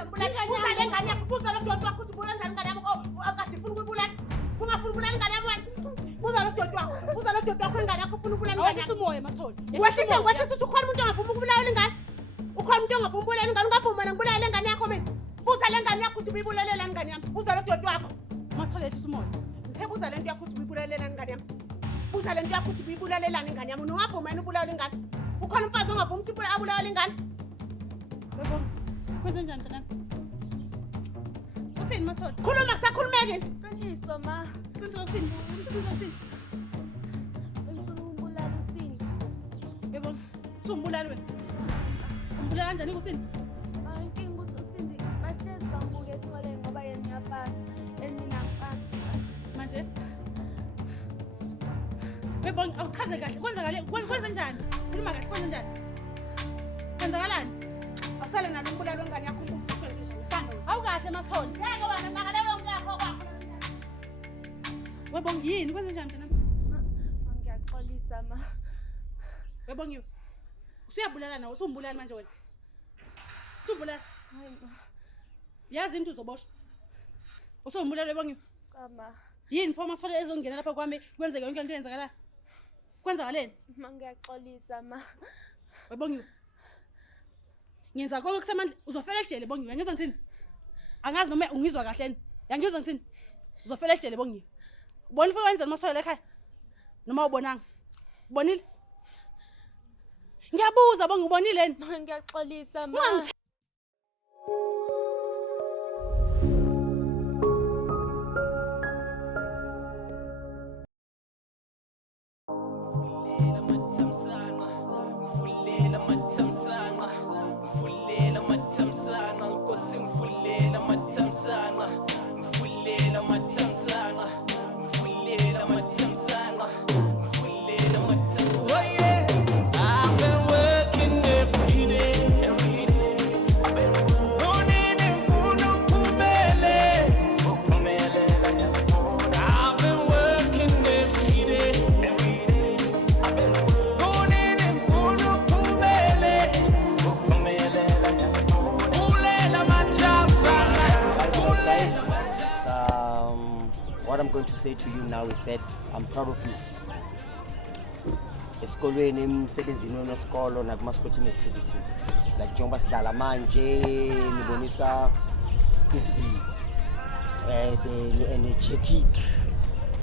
uzambulala ngane yakho buza lo dodwa wakho uzibulala ngane yami akade ufuna ukubulala ungafuna ubulala ngane yami wena buza lo dodwa wakho ingane yakho ufuna ubulala ngane Awusisa umoya Masoli. wehlisa ukhona umuntu ongafuna ukubulala ingane ukhona umuntu ongafuna ukubulala ingane ungafuma mina ngibulala ingane yakho mina buza le ngane yakho uthi uyibulalela ingane yami buza lo dodwa wakho Masoli ehlisa umoya. buza lento yakho uthi uyibulalela ingane yami buza lento yakho uthi uyibulalela ingane yami ungafuma mina ubulala ingane ukhona umfazi ongafuma ukuthi abulala ingane Yebo. Kwenze njani mntana? Uthini Masoli? khuluma kusakhulumeke Qiniso ma. Kwenze uthini? Ngifuna ukubulala uSindi. Yebo. Sumbulali wena. Umbulala kanjani uSindi? Inkinga ukuthi uSindi bahlezi bambuka esikoleni ngoba yena uyapasa, mina angipasi. Manje. Yebo awuchaze kahle. Kwenze njani? Khuluma kahle kwenze njani? Kwenzakalani? asale nalo umbulalo wengane yakho ukuthi kwenze njani samba Awukahle Masoli. ngeke wena ngakaleyo ngakho kwakho Yebo yini kwenze njani mntana? Ngiyaxolisa ma. Yebo ngiwe. Usuyabulala nawe usumbulali manje wena. Sumbulali. Hayi ma. Yazi into uzoboshwa. Usumbulali yebo ngiwe. Cha ma. Yini pho Masoli ezongena lapha kwami kwenzeke yonke into eyenzakala? Kwenzakaleni? Ngiyaxolisa ma. Yebo ngiwe. Ngenza konke kusemandla uzofela ejele bongiwe ngizwa ngithini angazi noma ungizwa kahle ni yangizwa ngithini uzofela ejele bongiwe ubona ifike wenza Masoli ekhaya noma ubonanga ubonile ngiyabuza bongiwe ubonile ni Ngiyaxolisa ma. What I'm going to say to you now is that I'm proud of you. Esikolweni emsebenzini wesikolo nakuma-sporting activities like njengoba sidlala manje nibonisa the energetic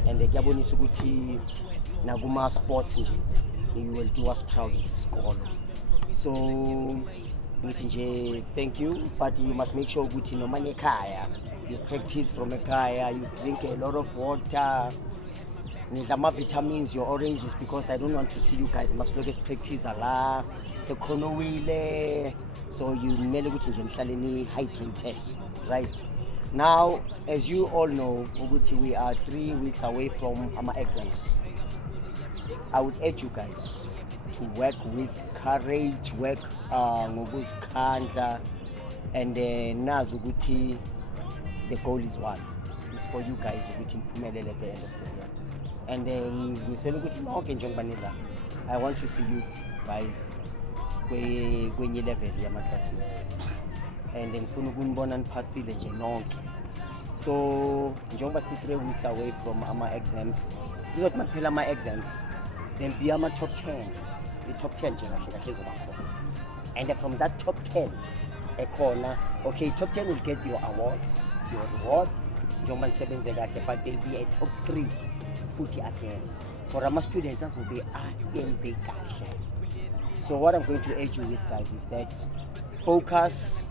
and kuyabonisa ukuthi nakuma sports nje you will do us proud as isikolo. So ngithi nje thank you, but you must make sure ukuthi noma ekhaya you practice from ekhaya, you drink a lot of water, need ama vitamins, your oranges, because I don't want to see you guys must always practice la sekhonowile, so you mele ukuthi nje nihlale hydrated, right? Now as you all know ukuthi we are 3 weeks away from our exams. I would urge you guys to work with courage, work ngokuzikhandla, and nazi ukuthi the goal is one. It's for you guys ukuthi niphumelele at the end of the year. And ngizimisela ukuthi nonke njengoba nidla, I want to see you guys kwenye level yama classes. And ngifuna ukunibona niphasile nje nonke. So njengoba si 3 weeks away from our exams, kuzothi maphela ama exams, then be ama top 10. The top 10 nje kahle kahle ezobakhona. And from that top 10 ekhona, okay, top 10 will get your awards, your rewards, njengoba nisebenze kahle, but they'll be a top 3 futhi again for our students azobe ayenze kahle. So what I'm going to urge you with, guys, is that focus,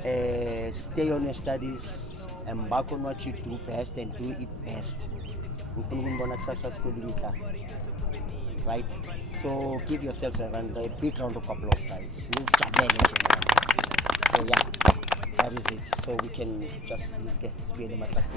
stay on your studies, embark on what you do best and do it best. Ngifuna ukunibona kusasa sikoleni class, right? So give yourselves a big round of applause, guys. So yeah, that is it. So we can just get speed in my class.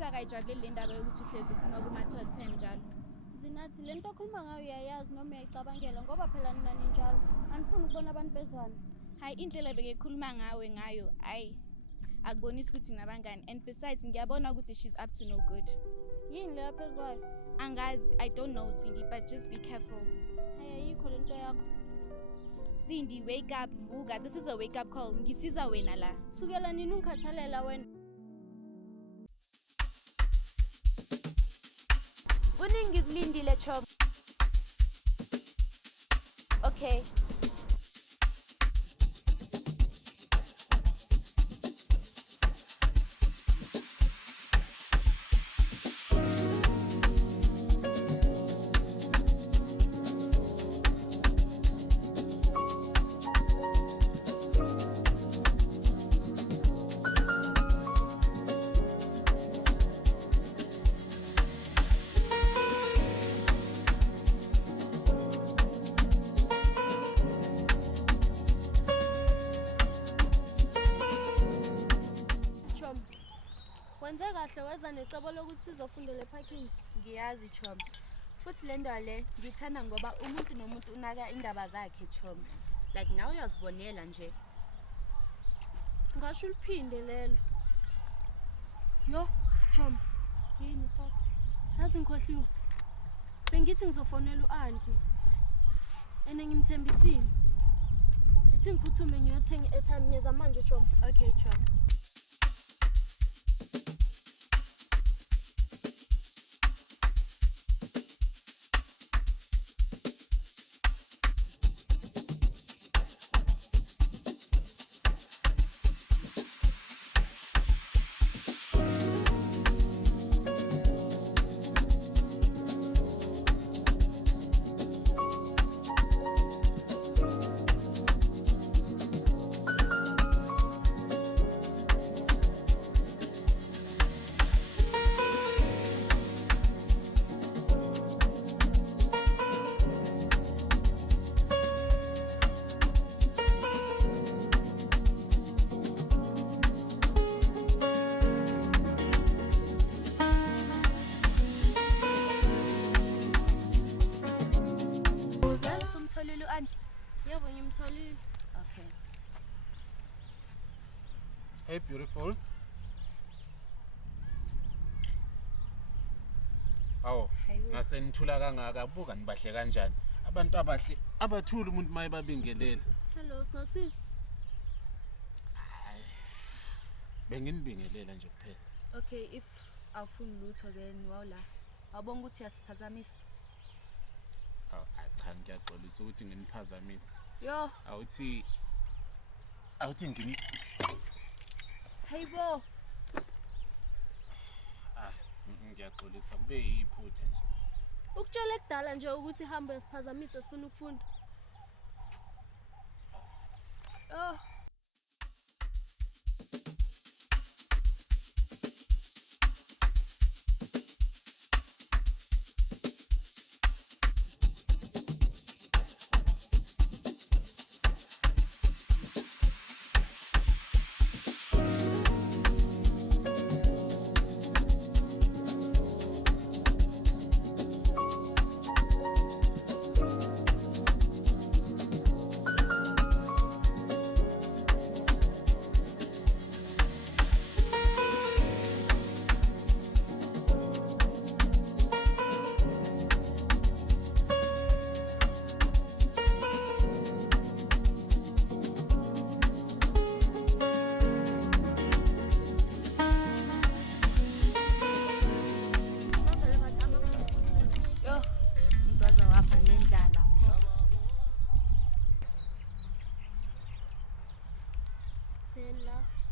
futhi akayijabuleli le ndaba yokuthi uhlezi uphuma kuma-top 10 njalo. Zinathi le nto okhuluma ngayo uyayazi noma uyayicabangela ngoba phela nina ninjalo. Anifuni ukubona abantu bezwana. Hayi indlela bekekhuluma ngayo, hayi. Akubonisi ukuthi nabangani and besides ngiyabona ukuthi she's up to no good. Yini leyo phezu kwayo? Angazi, I don't know Cindy, but just be careful. Hayi ayikho le nto yakho. Cindy, wake up, vuka. This is a wake up call. Ngisiza wena la. Sukela nini ungikhathalela wena? Kuningi kulindile chom. Okay. Wenze kahle weza necebo lokuthi sizofundela eparking. Ngiyazi chom. Futhi le nto le ngithanda ngoba umuntu nomuntu unaka indaba zakhe chom. Like nawe uyazibonela nje. Ngasho uliphinde lelo. Yo, chom. Yini pho? Yazi ngikhohliwe. Bengithi ngizofonela uAunty. Ene ngimthembisile. Ethi ngiphuthume ngiyothenga i-airtime nyeza manje chom. Okay chom. Umtholile uAunty. Yebo ngimtholile. Okay. Hey beautifuls. Awu, nasenithula kangaka buka nibahle kanjani. Abantu abahle abathula umuntu maye babingelela. Hello, singakusiza? Hayi. Benginibingelela nje kuphela. Okay, if awufuni lutho then wawla. Awubonga ukuthi yasiphazamisa. Awu, cha ngiyaxolisa ukuthi nginiphazamisa. Yo, Awuthi ngini hayibo. ngiyaxolisa kube yiphutha nje. Ukutshela ekudala nje ukuthi ihambo yasiphazamisa sifuna ukufunda. Oh.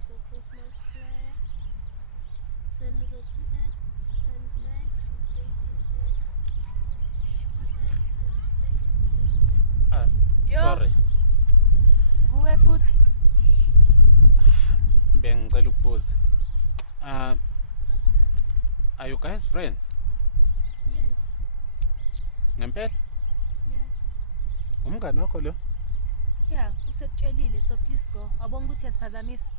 So cross multiplier. Then we go 2x times 9 is 18x. 2x times 3 is 6x. Sorry. Kuwe futhi. Bengicela ukubuza. Are you guys friends? Yes. Ngempela? Yeah. Umngane wakho lo? Yeah, usekutshelile so please go. Awubonga ukuthi yasiphazamisa.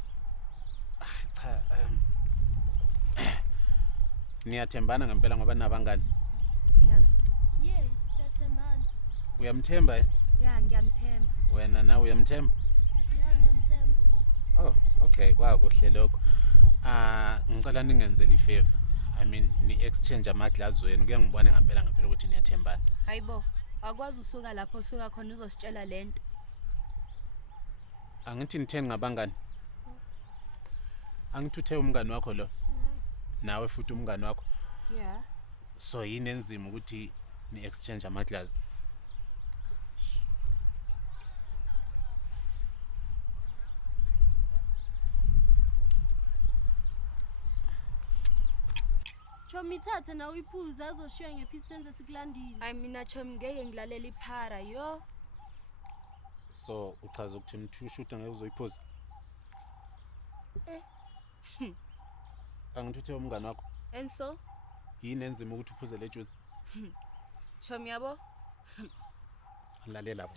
Cha, Niyathembana ngempela ngoba nabangani. Siyami. Yes, siyathembana. Uyamthemba? Ya, ngiyamthemba. Wena nawe uyamthemba? Ya, ngiyamthemba. Oh, okay, kwakuhle lokho. Ngicela ningenzele ifavor. I mean, ni-exchange ama-glass wenu. Kuye ngibone ngempela ukuthi niyathembana. Hayibo, akwazi usuka lapho usuka khona uzositshela lento. Angithi nitheni ngabangani? Angithi uthe umngani wakho lo? Nawe futhi umngani wakho? Yeah. So yini enzima ukuthi ni-exchange ama-glass? Chomi ithathe nawe iphuze azoshiya ngephisi senze sikulandile. Hayi mina Chomi ngeke ngilalela iphara yo. So uchaza ukuthi mthushuta ngeke uzoyiphuza? Angithi uthe umngani wakho? And so, Yini enzima ukuthi uphuze le juice? Chomi yabo? Lalela bo.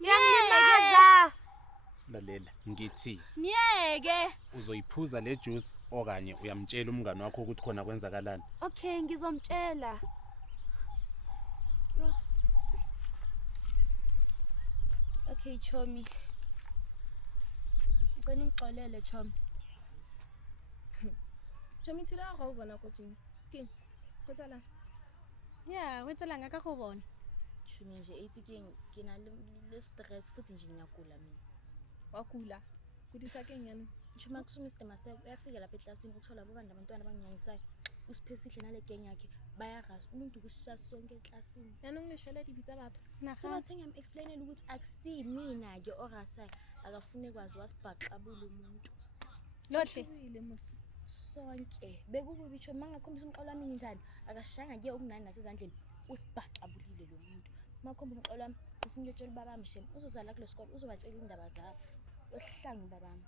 Ngiyalimaza. Lalela ngithi Miyeke. uzoyiphuza le juice okanye uyamtshela umngani wakho ukuthi khona kwenzakalani? Okay, ngizomtshela. Okay, Chomi. Ngicela ungixolele Chomi. Chomi thula go bona ko jing. Ke khotsala. Ya, wetsela ngaka go bona. Chomi nje ethi ke na le stress futhi nje ngiyagula mina. Wakula. Kudisa ke nyana. Chomi akusho Mr. Maseko uyafika lapha eklasini uthola bobanda abantwana abanginyanyisayo. Usiphesihle nale gang yakhe bayarash umuntu kushisha sonke eklasini. Yana ngilishwela dibitsa batho. Sebathe ngiyam-explainela ukuthi akusimi ke orasayo akafune kwazi wasibhaqabula umuntu. Lohle. Sonke bekukubi Chomi mangakhombisa umxolo wami njani akashanga ke okunani nasezandleni usibhaqabulile lo muntu. Makhomba umxolo wami ufuna ukutshela ubabami shem uzozala kule sikole uzobatshela indaba zabo. Ohlangu babami.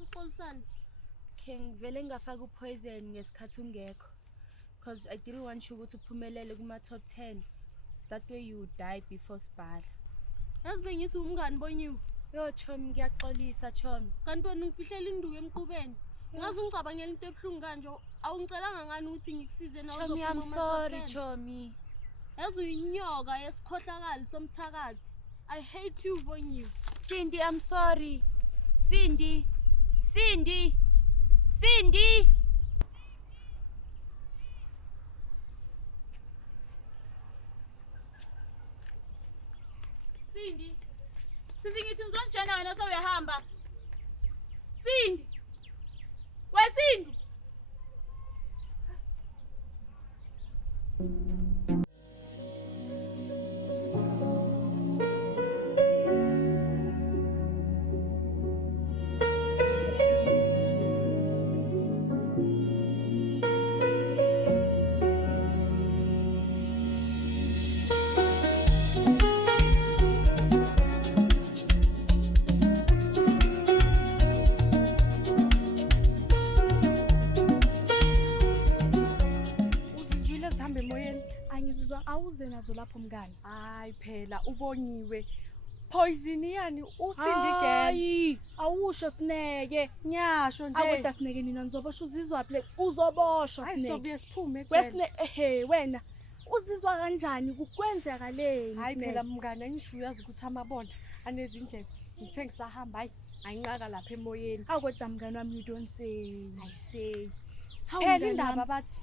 Uxolisana. King vele ngafaka upoison ngesikhathi ungekho. Because I didn't want you ukuthi uphumelele kuma top 10. That way you would die before Sibhala. Yazi bengithi umngani bonyiwe. Yo Chomi ngiyaxolisa Chomi. Kanti wena ngifihlela induku emqubeni. Ngazi ungicabangela into ebhlungu kanje awungicelanga ngani ukuthi ngikusize nawe Chomi, I'm sorry Chomi. Yazi uyinyoka yesikhohlakali somthakathi. I hate you bonyiwe. Cindy, I'm sorry. Cindy. Cindy. Cindy. Cindy. Cindy ngithi ngizonjana wena sewuyahamba. Cindy. We Cindy. Awuze nazo lapho mngani. Hayi phela ubonyiwe. Poison yani Hayi, usindigele. awusho Sineke. Nyasho nje. Akoda Sineke nina nizoboshwa uzizwa phela uzoboshwa Hayi Sineke. sobuye siphume ejele. Wesine wena uzizwa kanjani kukwenzakaleni? Hayi Sineke? phela mngani angisho uyazi ukuthi amabona anezindlela. Ngithe ngisahamba hayi ayinqaka lapha emoyeni. Akoda mngani wami you don't say. I say. Hawu Phela mngani indaba wami. bathi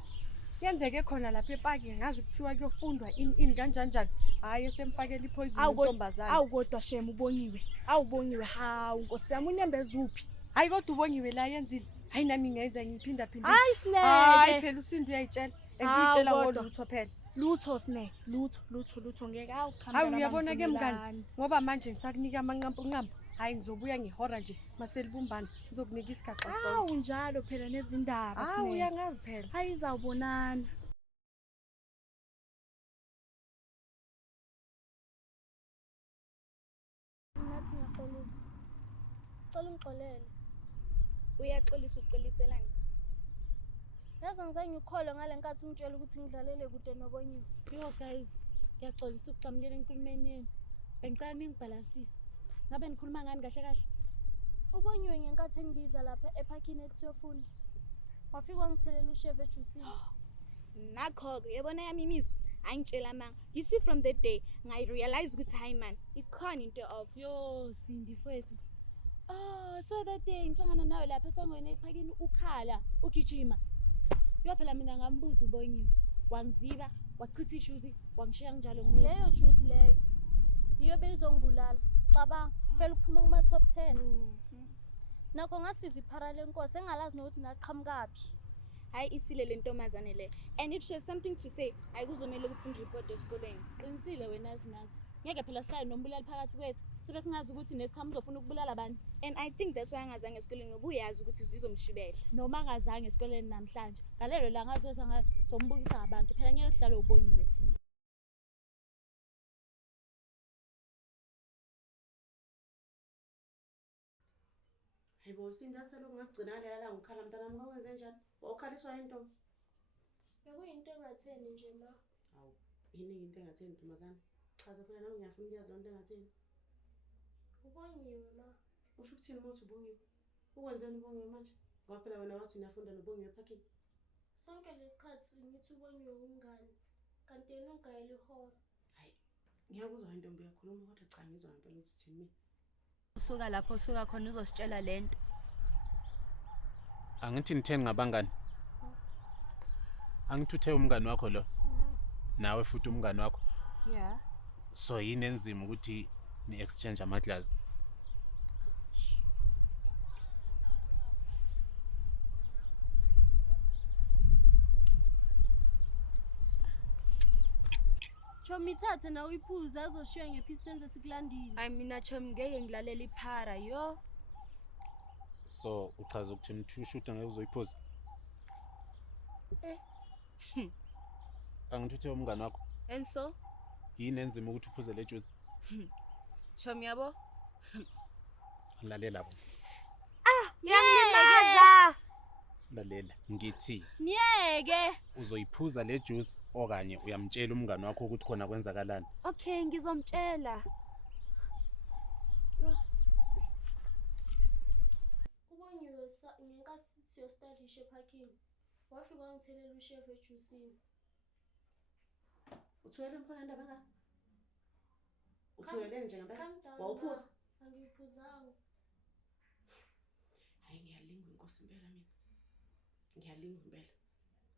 yenzeke khona lapha epaki ngazi kuthiwa kuyofundwa in kanjani. Hayi esemfakela ipoison intombazana. Awukodwa shem ubonyiwe. Awubonyiwe hawu Nkosi yami unyembeza uphi? Hayi kodwa ubonyiwe la yenzile. Hayi nami ngenza ngiphinda. Hayi Sineke. Hayi phela uSindi uyayitshela. Engiyitshela kodwa. ngolutho phela. Lutho Sineke, lutho ngeke awuchama. Hayi uyabona ke mngani ngoba manje ngisakunika amanqampo. Hayi ngizobuya ngehora nje maselibumbana ngizokunika isigaxa sonke. Awu njalo phela nezindaba Hayi Sineke. uyangazi phela. Hayi izawubonana. Nathi ngiyaxolisa. Cela ungixolele. Uyaxolisa uxoliselani? Yazi ngizange ngikholwe ngale nkathi ungitshela ukuthi ngidlalele kude nobonyiwe. Yo guys, ngiyaxolisa ukuxamukela enkulumeni yenu. Bengicela ningibhalasise. Ngabe nikhuluma ngani kahle kahle? Ubonyiwe ngenkathi engibiza lapha ephakini ethi siyofunda. Wafika wangithelelela ushevu ejusini. Nakho-ke yabona yami imizwa angitshela manga. You see from that day ngayi-realize ukuthi hayi man ikhona into of Yo, Sindi fethu. Oh, so that day ngihlangana nawe lapha esangweni ephakini ukhala, ugijima. Yo phela mina ngambuza Ubonyiwe. Wangiziba, wachitha ijuzi, wangishiya njalo ngimile. leyo juice leyo. Yiyo bezongibulala. Cabanga, fela ukuphuma kuma top 10. Nakho ngasizwa iphara lenkosi engalazi nokuthi naqhamukaphi. Hayi isile le ntombazane le. And if she has something to say, ayikuzomela ukuthi ngireport esikoleni. Qinisile wena zinazi. Ngeke phela sihlale nombulali phakathi kwethu. Sibe singazi ukuthi nesithamu uzofuna ukubulala abantu. And I think that's why angazange esikoleni ngoba uyazi ukuthi zizomshubela. Noma angazange esikoleni namhlanje. Ngalelo la ngazoza ngasombukisa ngabantu. Phela ngeke sihlale Ubonyiwe thina. Hayibo Sindi aselokhu ngagcina leya ngikhala mntanami ngakwenze njani? Wawukhaliswa into? Bekuyinto engatheni nje ma. Hawu, yini into engatheni ntombazane? Chaza phela nawe ngiyafuna ukuyazi into engatheni. Ubonyiwe ma. Usho ukuthini uma uthi Ubonyiwe? Ukwenzeni Ubonyiwe manje? Ngoba phela wena wathi uyafunda noBonyiwe ephakini. Sonke lesikhathi ngithi Ubonyiwe umngane. Kanti yena ungayile ihora. Hayi, ngiyakuzwa intombi yakhuluma kodwa cha ngizwa ngempela ukuthi uthini mina. Usuka lapho usuka khona uzositshela lento. Angithi nitheni ngabangani? Angithi uthe umngani wakho lo? Nawe futhi umngani wakho? Yeah. So yini enzima ukuthi ni exchange amaglass? Chomithathe na uyiphuza azoshiya ngephisi senze sikulandile. Hayi mina Chomi ngeke ngilalela iphara yo. So uchaza ukuthi nithushuta ngeke uzoyiphuza? Angithi uthe umngani wakho? And so, Yini enzima ukuthi uphuze le juice? Chomi yabo? Lalela bo. Ngiyekeza. Lalela ngithi Ngiyeke. uzoyiphuza le juice okanye uyamtshela umngani wakho ukuthi khona kwenzakalani? Okay, ngizomtshela. Ubonyiwe ngenkathi siyostadisha ephakini. Wafika wangithelelela ushevu ejusini. Uthwele mphona indaba engaka? Uthwele nje ngempela? Wawuphuza? Angiyiphuzanga. Hayi ngiyalinga inkosi impela mina. Ngiyalinga impela.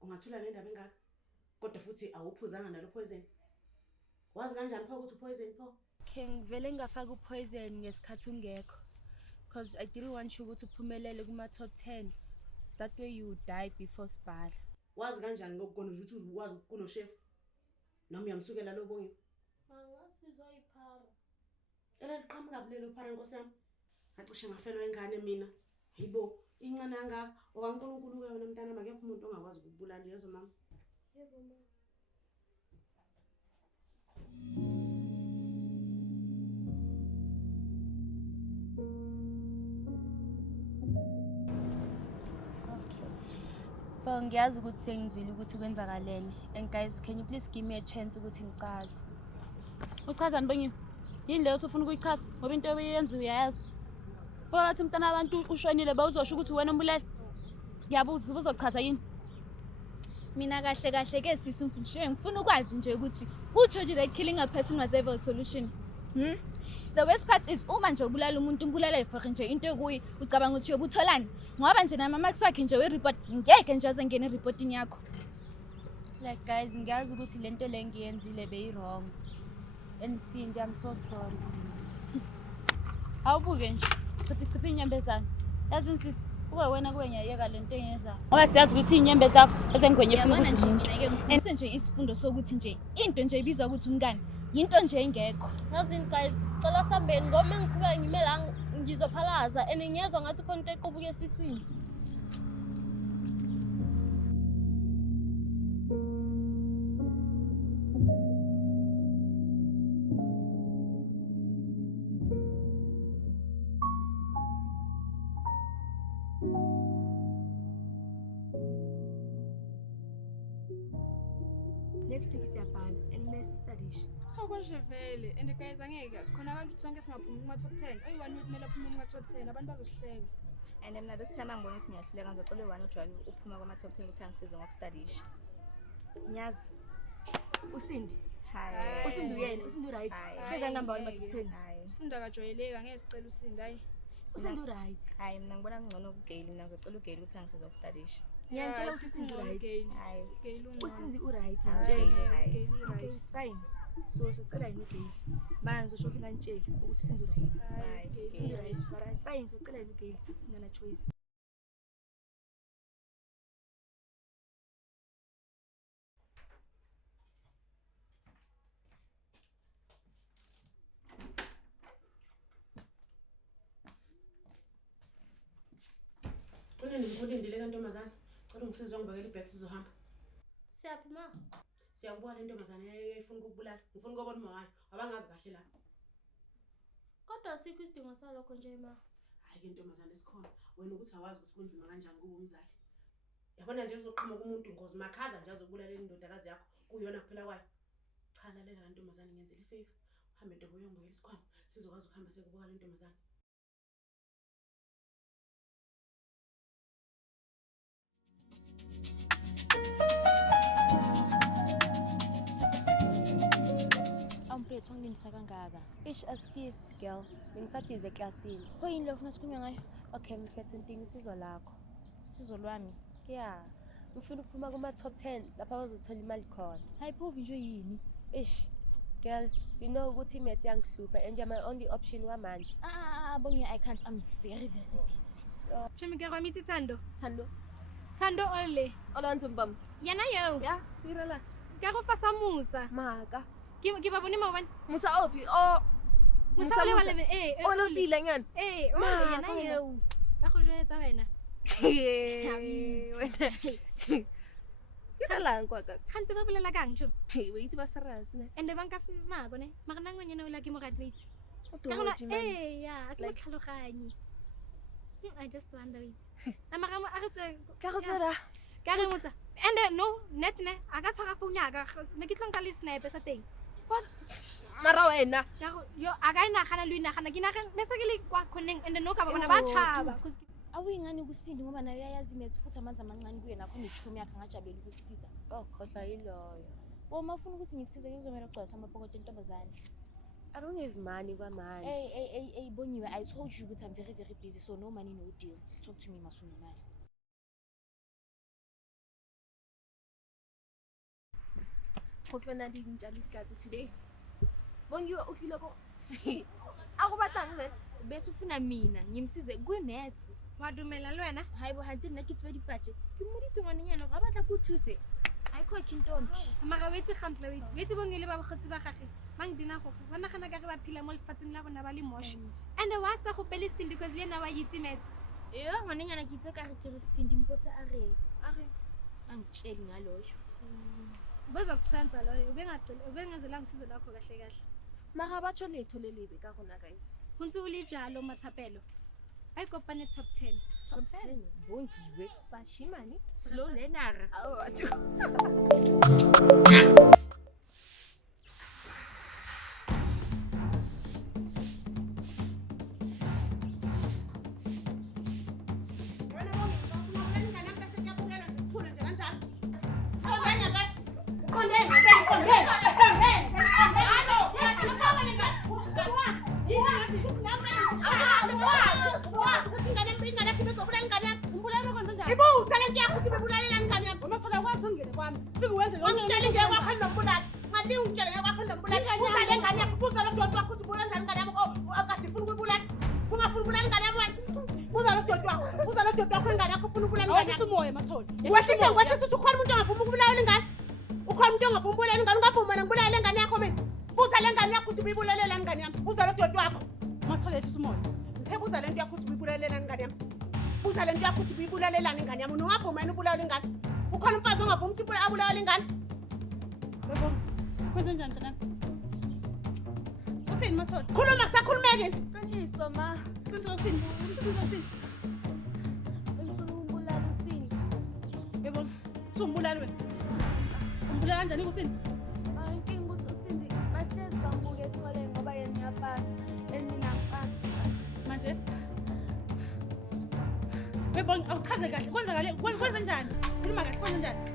Ungathula nendaba engaka? Kodwa futhi awuphuzanga nalo poison. Wazi kanjani pho ukuthi poison pho? King vele ngafaka upoison ngesikhathi ungekho. Because I didn't want you ukuthi uphumelele kuma top 10. That way you would die before sibhala. Wazi kanjani ngokukona ukuthi uwazi kuno chef? Noma uyamsukela lo Bongiwe? Angasizwa iphara. Ela liqhamuka bulelo phara inkosi yami. Acishe ngafelwa ingane mina. Hayibo, incane kangaka okaNkulunkulu ke wena mntana makekho umuntu ongakwazi ukubulala yezo mama. Yebo ma. So ngiyazi ukuthi sengizwile ukuthi kwenzakaleni. And guys, can you please give me a chance ukuthi ngichaze? Uchazani Bongiwe? Yini leyo usufuna ukuyichaza ngoba into oyenza uyayazi. Wathi umntana abantu ushonile bawuzosho ukuthi wena umbulali. Ngiyabuza uzochaza yini? Mina kahle kahle ke sisi nje ngifuna ukwazi nje ukuthi who told you that killing a person was ever a solution? The worst part is uma nje ubulala umuntu umbulala for nje into ekuyi ucabanga ukuthi uyobutholani ngoba nje nama marks wakhe nje we report ngeke nje azengene reporting yakho. Like guys, ngiyazi ukuthi lento le ngiyenzile beyi wrong. And Sindi, I'm so sorry Sindi. Awubuke nje. Chiphi inyembezana. Yazi insisi kube wena kube ngiyayeka lento enyenza. Ngoba siyazi ukuthi inyembe zakho ezengigwenye funa Yabona nje ukuthi. mina ke ngifundise nje isifundo sokuthi nje into nje ibizwa ukuthi umngane into nje engekho. Yazini guys, cela sambeni ngoba ngiqhubeka ngimela ngizophalaza and ngiyezwa ngathi khona into equbuke esiswini. next week siyabhala and kumele sistudishe. Akwashe vele and guys angeke khona kanti sonke singaphumi kuma top 10 oyi-1 kumele aphume kuma top 10 abantu bazohleka. And then this time angibona ukuthi ngiyahluleka ngizocela u1 ujwayele uphuma kuma top 10 ukuthi angisize ngokustudisha. Nyazi. Usindi. Hi. Usindi uyena, usindi right. Hleza number 1 top 10. Usinda kajwayeleka ngeke sicela usinda hayi. Usindi right. Hayi mina ngibona ngcono kuGail mina ngizocela uGail ukuthi angisize ngokustudisha. Ngiyantshela ukuthi usindi right. Hayi. Usindi right ngiyantshela. Okay, it's fine. So socela yini uGail? Manje usho singantshela ukuthi usindi right. Hayi. Usindi right, but it's fine. Socela yini uGail sisingana choice. Kunini ngikulindile kantomazana? Kodwa ngisizwe ngibekela ibhek sizohamba. Siyaphuma. Siyakubona le ntombazana yayifuna ukubulala. Ngifuna ukubona uma wayo. Abangazi kahle lapha. Kodwa asikho isidingo salokho nje ma. Hayi ke ntombazana esikhona. Wena ukuthi awazi ukuthi kunzima kanjani kuba umzali. Yabona nje uzoqhuma kumuntu ngozi makhaza nje azobulala le ndodakazi yakho kuyona kuphela kwayo. Cha lalela kantomazana ngenzela ifavor. Uhambe ndobo yongibekela isikhwama. Sizokwazi ukuhamba sekubuka le ntombazana. Awumpethu ngilindisa kangaka. Ish askis girl. Bengisabhize eklasini. Phoyini lo ufuna sikhulume ngayo? Okay, mfethu ntingi isizo lakho. Sizo lwami. Yeah. Ngifuna ukuphuma kuma top 10 lapha bazothola imali khona. Hayi phovi nje yini? Ish. Girl, you know ukuthi imaths yangihlupha and my only option wamanje. Bongi, I can't. I'm very busy. Chemike kwa mithi Thando. Thando Ole. olonto mbam. Yana yo. Yeah, irala. Ka go fasa Musa. Maka. Ke ba bone mo bana. Musa ofi. Oh. Musa le wale Olo pila nyana. Ole yana yo. Ka go jwetsa wena. Wena. Irala nkwaka. Khante ba bolela kang tjo? Wait ba serious ne. Ende banka sinako ne. Magana ngonyana o la ke mo graduate. Yeah, a ke mo tlhaloganye. I just wonder it. Amagamo a re Ka go tsela. Ka re Musa. And no, net ne, a ka tshwara phone ya ka. Me ke tlong ka le sniper sa teng. Mara wena. Yo a ka inagana le inagana ke nagana me se ke le kwa khoneng and no ka ba bona ba tshaba. Awuyingani kusindi ngoba nayo uyayazi imaths futhi amanzi amancane kuye nakho nechomi yakhe ngajabela ukukusiza. Oh, khohlwa yiloyo. Uma ufuna ukuthi ngikusize kuzomela ugcwasa amapokoti entombazane. I don't have money kwamanje. Hey, Bongiwe, I told you that I'm very busy, so no money, no deal. Talk to me, Masuni man. Khokona di ntjali katse today. Bongiwe ukiloko. Ako batlang le. Bethu ufuna mina ngimsize kwi-maths. Wadumela le wena? Hayibo hanti nna ke tswe dipatshe. Ke moditse ngwanenyana ga batla go thuse. Ayikho kintombi. Mara wetse gantle wetse. Wetse bongele ba bogotsi ba gage. Mang dina go. Ba nagana ka re ba phila mo lefatsheng la bona ba le mosh. And wa sa go pele sindi because le na wa yitse maths. Ngwanenyana ke itse ka re ke re sindi mpotse a re. Angitsheli ngaloyo. Bezokuchwenza loyo. Ubengazela ngisizo lakho kahle kahle. Mara batsho letho le lebe ka gona guys. Huntse o le jalo Mathapelo. Ai kopane top 10. Top 10 Bongiwe bashimane Slow learner. Awu atsho. Umbulala kanjani kusini? manje. Webongi awuchaze kahle. Kwenza njani? Khuluma kahle kwenza njani?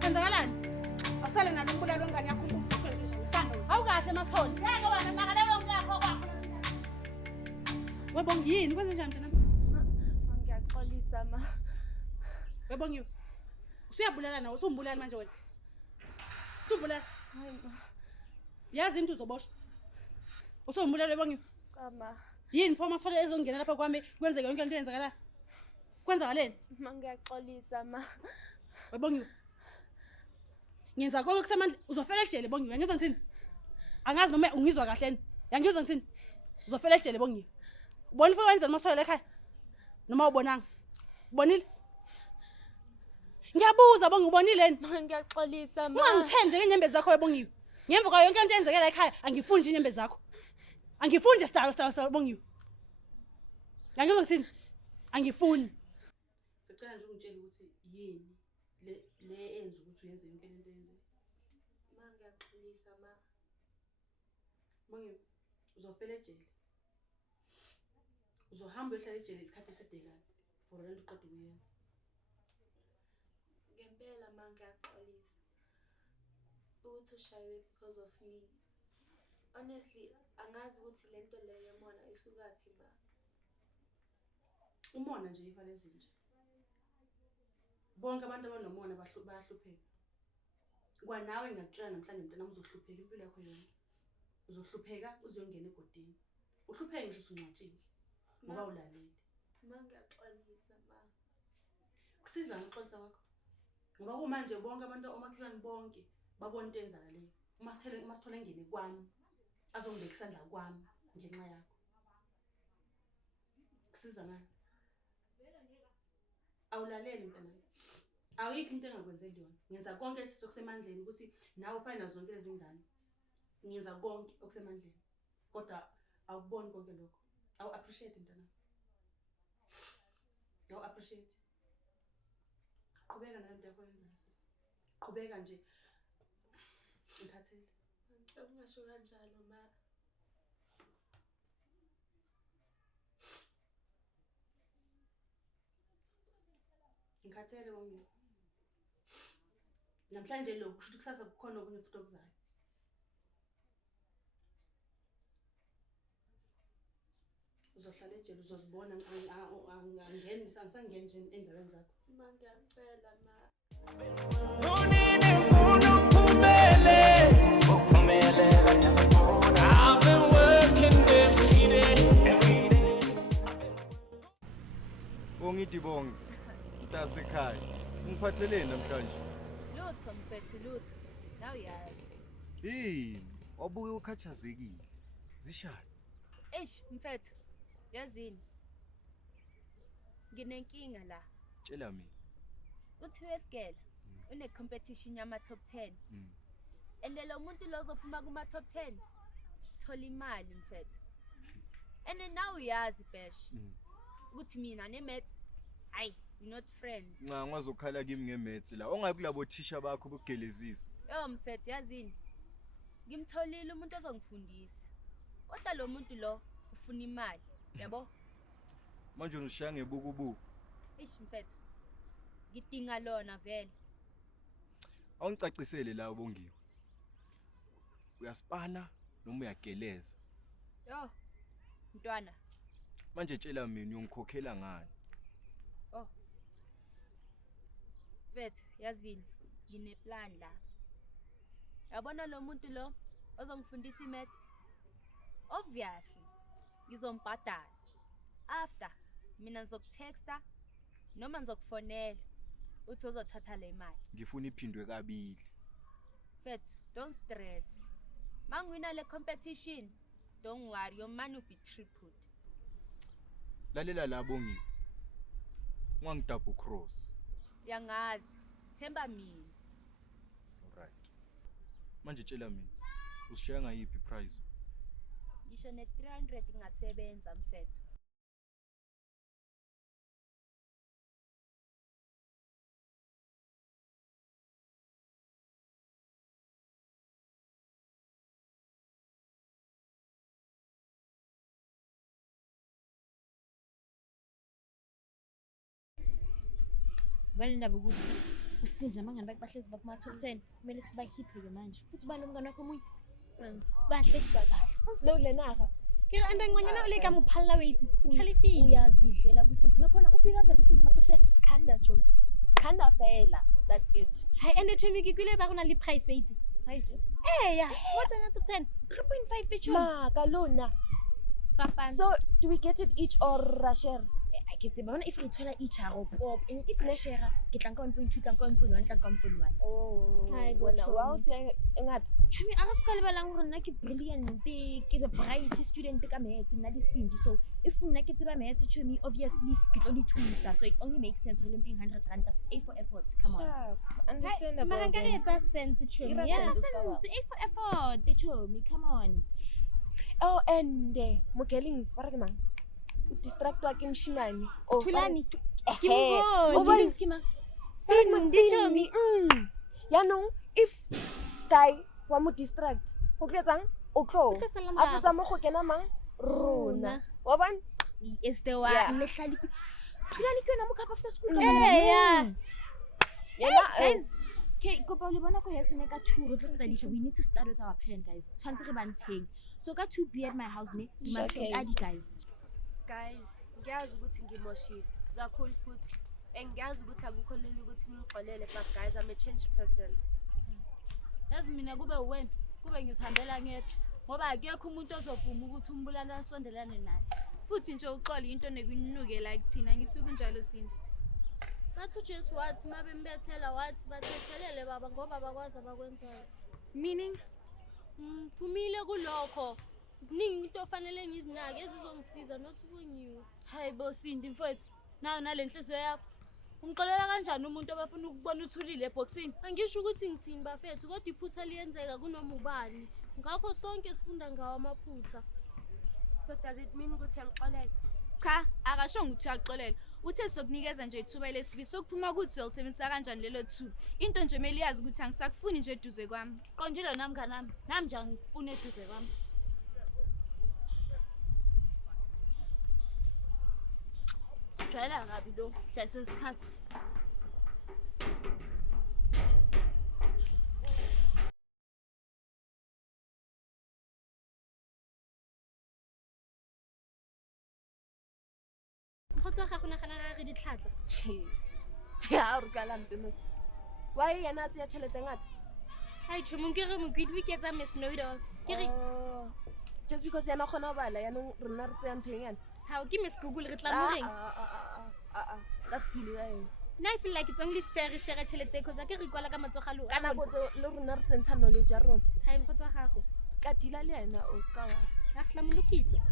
Kwenzakalani? Asale nalo umbulalo wengane yakho umbuzo kwenze njani? Sanga. Awukahle Masithole. Yeke wena nakalelo ngakho kwakho. Webongi yini kwenza njani mntana? Ngiyaxolisa ma. Webongiwe. Usuyabulala nawe, usumbulala manje wena. Usubulala. Hayi ma. Yazi into uzoboshwa. Usumbulala Webongiwe. Cha ma. Yini pho Masithole ezongena lapha kwami kwenzeke yonke into eyenzakala? Kwenzakaleni? Ma ngiyaxolisa ma. Webongiwe. Ngenza konke kusemandla uzofela ejele Bongiwe. Ngizwa ngithini? Angazi noma ungizwa kahle ni. Yangizwa ngithini? Uzofela ejele Bongiwe. Ubona ifo wenza Masithole ekhaya? Noma ubonanga? Ubonile? Ngiyabuza Bongiwe ubonile ni? Ma ngiyaxolisa ma. Ungangithenje ngenyembezi zakho Webongiwe. Ngemva kwayo yonke into eyenzekela ekhaya angifundi inyembezi zakho. Angifundi stalo Bongiwe. Yangizwa ngithini? Angifuni. Sicela nje ungitshele ukuthi yini le enza ukuthi uyenze yonke lento yenze. Ma ngiyaxolisa ma. Bongiwe uzofela ejele. Uzohamba uyohlala ejele isikhathi eside kabi for lento uqeda ukuyenza. Ngempela ma ngiyaxolisa. Ukuthi ushaywe because of me. Honestly, angazi ukuthi lento leyo yamona isukaphi ma. Umona nje ivale ezinje. Bonke abantu abanomona bayahlupheka. Kwanawe ngiyakutshela namhlanje mntana uzohlupheka impilo yakho yonke. Uzohlupheka uzongena egodini. Uhlupheke ngisho usuncatshile. Ngoba ulalele. Ma ngiyaxolisa ma. Kusiza ngixolisa wakho. Ngoba kumanje bonke abantu omakhelwane bonke babona into eyenzakaleyo. Uma Sithole engene kwami azongibeka isandla kwami ngenxa yakho. Kusiza ngani? Awulaleli mntana. Awuyikho into engakwenzeli yona. Ngenza konke esikusemandleni ukuthi nawe ufane nazo zonke lezi ngane. Ngenza konke okusemandleni. Kodwa awuboni konke lokho. Awu appreciate mntana. Awu appreciate. Qhubeka nalento yakho yenzayo sisi. Qhubeka nje. Ngikhathele. Ngicela ungasho kanjalo ma. Ngikhathele Bongiwe. Namhlanje lo kusho ukuthi kusasa kukhona okunye futhi okuzayo. Uzohlala ejele uzozibona angangeni sangisangeni nje endaweni zakho. Ma ngiyacela ma. I've been working every day. Bongithi bongs. Mtasekhaya. Ungiphatheleni namhlanje? Lutho mfethu lutho. Nawu yazi. Yini? Wabuye ukhathazekile. Zishani? Eish mfethu. Yazini. Nginenkinga la. Tshela mina. Uthiwe Sigela une competition yama top 10. And lo muntu lo uzophuma kuma top 10 thola imali mfethu. And now uyazi Bash. Ukuthi mina neMaths hayi we not friends. Nca ngwazokhala kimi ngeMaths la. Ongakulabo thisha bakho bokugelezisa. Yo mfethu yazini. Ngimtholile umuntu ozongifundisa. Kodwa lo muntu lo ufuna imali, yabo? Manje ushaya ngebukubuku. Eish mfethu. Ngidinga lona vele. Awungicacisele la Bongiwe. Uyaspana noma uyageleza? Yo. Mntwana. Manje tshela mina uyongikhokhela ngani? Oh. Mfethu, yazini, ngineplan la. Yabona lo muntu lo ozongifundisa iMaths. Obviously, ngizombhadala. After mina ngizokutexta noma ngizokufonela uthi uzothatha le mali. Ngifuna iphindwe kabili. Mfethu, don't stress. Mangwina le competition, don't worry, your money will be tripled. Lalela la Bongiwe. Ungangidouble cross. Yangazi, themba mina. Alright. Manje tshela mina. Usishaya ngayiphi prize? Ngisho ne300 ngasebenza mfethu. vale indaba ukuthi uSindi nabangani bakhe bahlezi bakuma top 10 kumele sibakhiphe-ke manje futhi ubani umngane wakho omunye sibahle sibakahle slow lenaka kira andangonyana ule kama uphalala weithi ikhalifini uyazidlela kuSindi nakhona ufika kanjani uSindi kuma top 10 sikhanda fela that's it hayi and ethemi kikwile ba kuna li price weithi price ya what's na top 10 3.5 feature maka lona sifafana so do we get it each or share I get it bona if re thola each aro pop and if le share ke tla ka 1.2 tla ka 1.1 tla ka 1.1 hayi bona wa utse engathi Chumi a se ka lebelang gore nna ke brilliant ke the bright student ka maths nna di Sindi so if nna ke tseba maths Chumi obviously ke tlo di thusa so it only makes sense re le paying 100 rand of A for effort come on understandable mara ka re etsa sense Chumi yes sense A for effort Chumi come on oh and Mogelings ba re ke mang o distractwa ke mshimane Thulani ke mo Mogelings ke mang Sindi Chumi yaanong if guy wa mo distract go tletsang o tlo a fetsa mo go kena mang rona wa ban is the one le hlali Thulani ke yona mo cup after school yeah guys okay go ba le bona go heso ne ka 2 re tlo studisha we need to start with our plan guys tshwantse re bantsheng so ka 2 be at my house ne we must study guys ngiyazi ukuthi ngimoshile kakhulu futhi engiyazi ukuthi akukho leli ukuthi nixolele but guys I'm a changed person yazi mina kube wena kube ngisihambela ngedwa ngoba akekho umuntu ozovuma ukuthi umbulala asondelane naye futhi nje uxolo into nekunuke like thina ngithi kunjalo Sindi bathu just wathi mabe mbethela wathi bathethelele baba ngoba bakwazi abakwenzayo meaning phumile kulokho ziningi into ofanele ngizinake ezizongisiza not kunyiwe hayi bo Sindi mfowethu nayo nalenhliziyo yakho ungixolela kanjani umuntu obafuna ukubona uthulile eboxini angisho ukuthi ngithini bafethu kodwa iphutha liyenzeka kunoma ubani ngakho sonke sifunda ngawo amaphutha so does it mean ukuthi angixolele cha akasho ukuthi uyaxolela uthe sokunikeza nje ithuba lesibili sokuphuma ukuthi uyolisebenzisa kanjani lelo thuba into nje mele yazi ukuthi angisakufuni nje eduze kwami qonjile nami kanami nami nje ngifuna eduze kwami jwayela kabi lo hlase isikhathi mkhotsa ga gona kana ga re ditlhatla ya re ka lampenos why yana tse ya chelete ngata hai tshomong ke re mokidwi ke tsa Miss Know-it-all ke re just because yana khona bala yana rena re tse ntho engana ha o ke Miss Google re tla mo reng that's deal ya na I feel like it's only fair re share chelete because a ke re kwala ka matsoga lo kana go tse le rena re tsentsha knowledge ya rona hai mkhotsa gago ka dila le yena o ska wa ga tla mo lokisa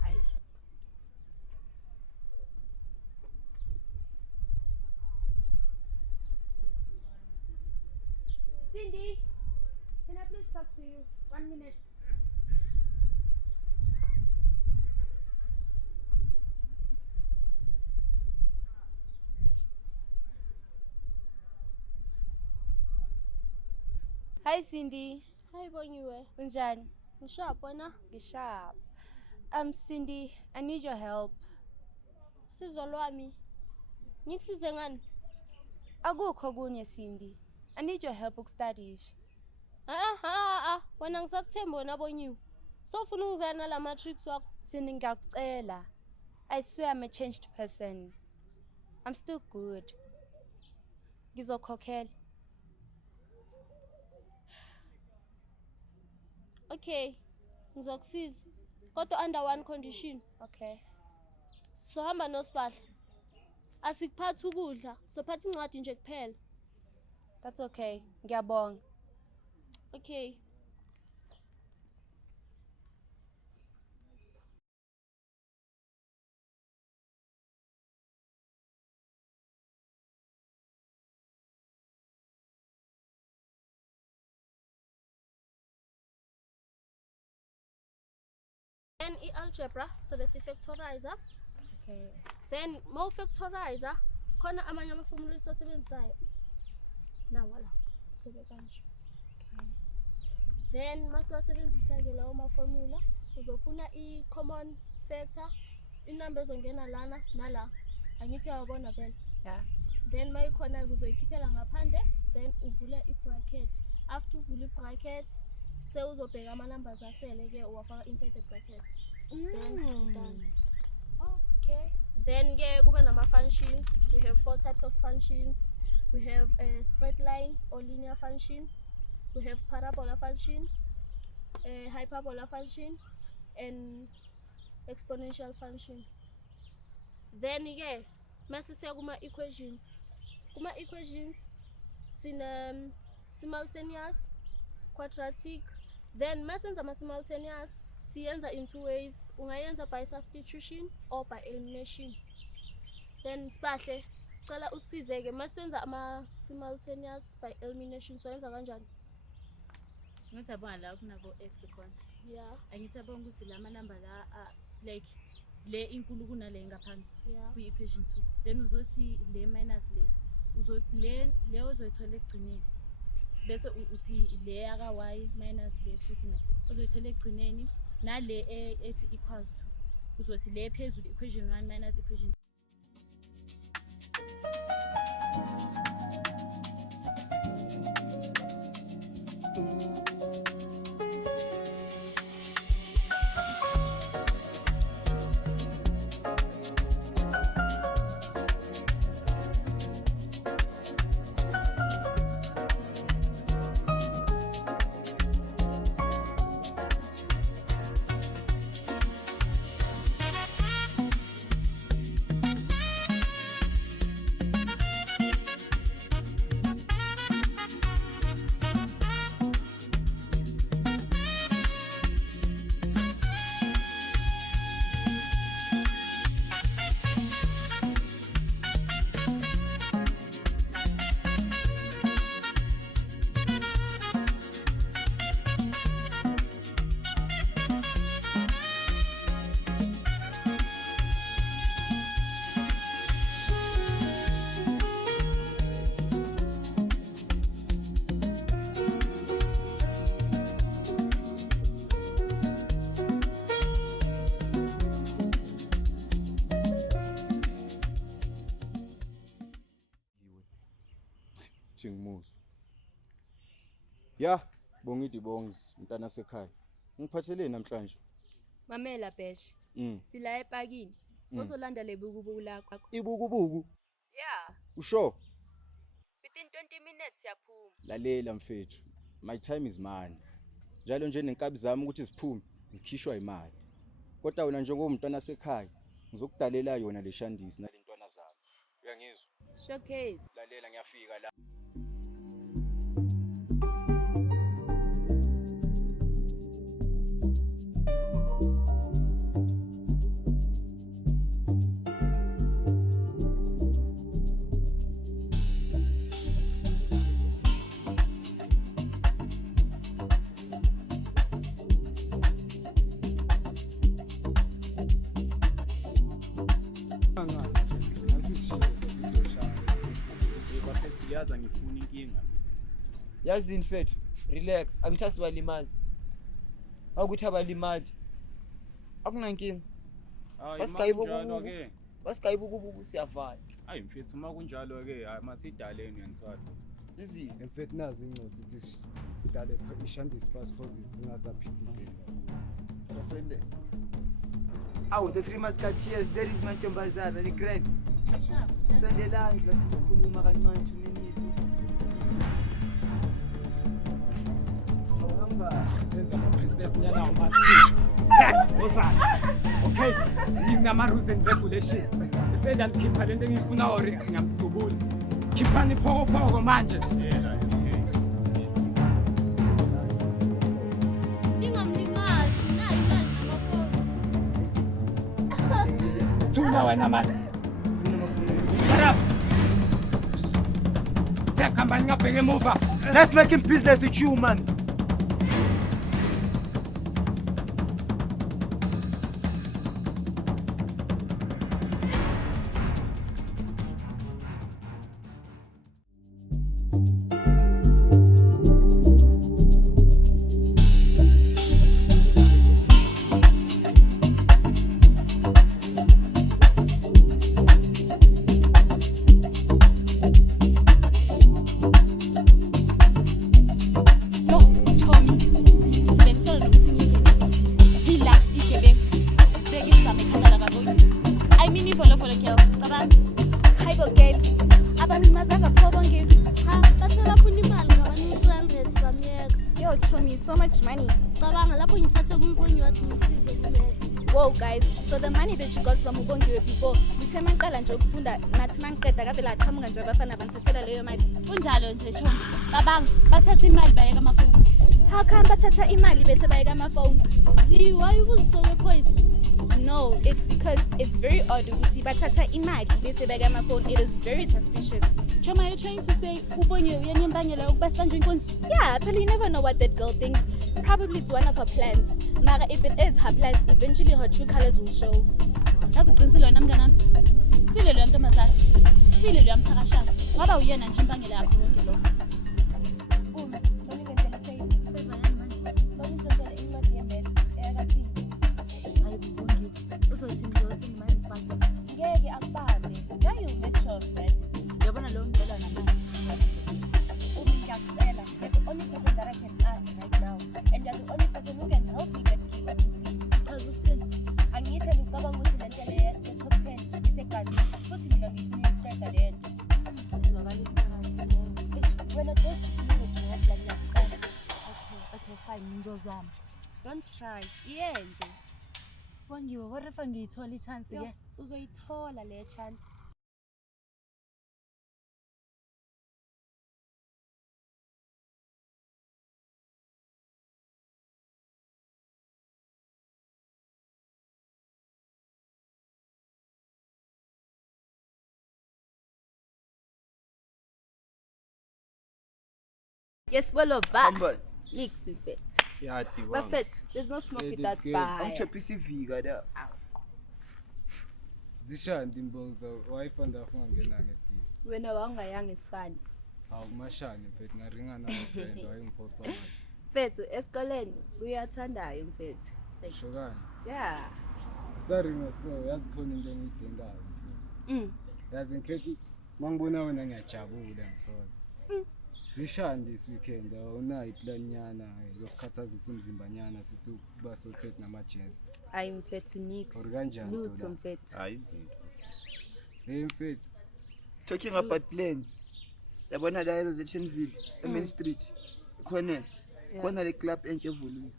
Sindi, can I please talk to you 1 minute? Hi Sindi. Hi Bonyiwe. Unjani? Ngishap wena? Ngishap. Sindi, I need your help. Sizo lwami. Ngikusize ngani? Akukho kunye Sindi. I need your help ukustudisha. Wena ngisakuthemba wena Bonyiwe. Sofuna ungizana la matrix wakho. Sindi ngiyakucela. I swear I'm a changed person. I'm still good. Ngizokhokhela. Okay. Ngizokusiza. Kodwa under one condition. Okay. So hamba noSibahla. Asikuphathi ukudla, sophatha incwadi nje kuphela. That's okay. Ngiyabonga. Okay. Then algebra, so bese factorizer. Okay. Then more factorizer, khona amanye amafomula esiwasebenzisayo. Na wala. So bekanje. Okay. Then masiwasebenzisa ke lawo mafomula, uzofuna i-common factor, inamba ezongena lana nala. Angithi uyabona vele. Yeah. then mayikhona uzoyikhiphela ngaphandle then uvule i-bracket. After uvule i-bracket sewuzobheka ama-numbers asele-ke uwafaka inside the bracket. Then done. Okay. Then-ke kube nama-functions. We have 4 types of functions. We have a straight line or linear function. We have parabola function, a hyperbola function, and exponential function. Then again, mase siya kuma-equations. Kuma-equations, simultaneous, quadratic. Then masenza ma-simultaneous, siyenza in 2 ways. Ungayenza by substitution or by elimination. Then sibahle, sicela usizeke masenza ama-simultaneous by elimination. So yenza kanjani? Ngithi abonga la kunabo x khona. Yeah. Angithi abonga ukuthi la manamba la like le inkulu kunale ngaphansi. Yeah. Ku equation 2. Then uzothi le minus le. Uzothi le ozoyithola ekugcineni. Bese uthi le aka y minus le futhi na. Uzoyithola ekugcineni nale ethi equals to. Uzothi le phezulu equation 1 minus equation 2. Ngimuzwa. Ya, bongidi bongs, mntana sekhaya. Ngiphatheleni namhlanje. Mamela Besh. Sila epakini. Uzolanda lebukubuku lakho. Ibukubuku. Yeah. Usho? Within 20 minutes siyaphuma. Lalela mfethu. My time is money. Njalo nje nenkabi zami ukuthi ziphume, zikhishwa imali. Kodwa wena njengomntwana sekhaya, ngizokudalela yona le shandisi nalentwana zami. Uyangizwa? Showcase. Lalela ngiyafika la. Yaza ngifuna inkinga. Yazi mfethu, relax, angithasi balimazi. Awukuthi abalimali. Akunankinga. Basigayibuku ke. Basigayibuku siyavala. Hayi mfethu uma kunjalo ke masidaleni uyangisala. Izi mfethu nazi incosi sithi idale ishandisi fast forces singasaphithizeni. Baswende. Awu the 3 musketeers, there is mantombazana the grand. Sendelani lasikhuluma kancane 2 minutes. Senza ama-princess nyana umasi. Okay, ngingama-rules and regulation. Esenda ngikhipha lento engifuna ori ngiyamdubula. Khiphani phoko manje. Ningamlimazi nayi imali namafoni. Thuna wena manje. Company ngabheke emuva. Let's make him business with you, man. bami. Hayibo girl. Abamlimazanga pho bonke. Cha, bathe bafuna imali ngabani-300 bamyeka. Yo, Chomi, so much money. Cabanga lapho ngithathe kuyibongiwe wathi ngisize kumethe. Whoa guys, so the money that you got from Ubongiwe before, ngithe mangiqala nje ukufunda nathi mangiqeda kavela aqhamuka nje abafana bangithathela leyo mali. Kunjalo nje Chomi. Cabanga bathatha imali bayeka amafoni. How come bathatha imali bese bayeka amafoni? See, why you kuzisoke phoyisa? No, it's because it's very odd ukuthi bathatha imali bese bayeka amafoni. It is very suspicious. Choma, are you trying to say Ubongiwe uyanimbangela ukuba sibanjwe inkunzi? Yeah, but you never know what that girl thinks. Probably it's one of her plans. Mara, if it is her plans, eventually her true colors will show. Yazi uqinisile wena mnganami. Sile lo ntombazana. Sile lo yamthakashana. Ngoba uyena nje imbangela yakho konke lokho. Ngeke akubambe. Now you make sure of that. Uyabona lo ngicela namanje. Ngiyacela. You're the only person that I can ask right now. And you're the only person who can help me get him up to seat. Angithi ngicabanga ukuthi le nto le top 10 isegazi. Futhi mina ngifuna ukuqeda le nto. Izwakalisa kahle. Wena just leave it like that. Okay, fine, ngizozama. Don't try. Yenze. Bongiwe, what if ngiyithola i-chance ke? Uzoyithola le chance. Yes, bolo ba. Nix fit. Yeah, Perfect. There's no smoke without fire. Angithophisa ivika da. Zishanda imboza wayifanda ungangena ngesikini. Wena wangayanga isipani. Hawu mashane mfethu ngaringana nobrand wayengiphoqa manje. Mfethu esikoleni kuyathandayo mfethu. Shokani. Yeah. Saringa so yazi khona into engiyidingayo. Yazi ngikhethe mangibona wena ngiyajabula ngithola. Zishanda this weekend awunayo iplan nyana yokukhathazisa umzimba nyana sithi kuba sotet nama jazz. Hayi mfethu Nix. Lutho mfethu. Hayi izinto. Hey mfethu. Talking about plans. Yabona la eRosettenville, Main Street. Khona le club enjevuliwe.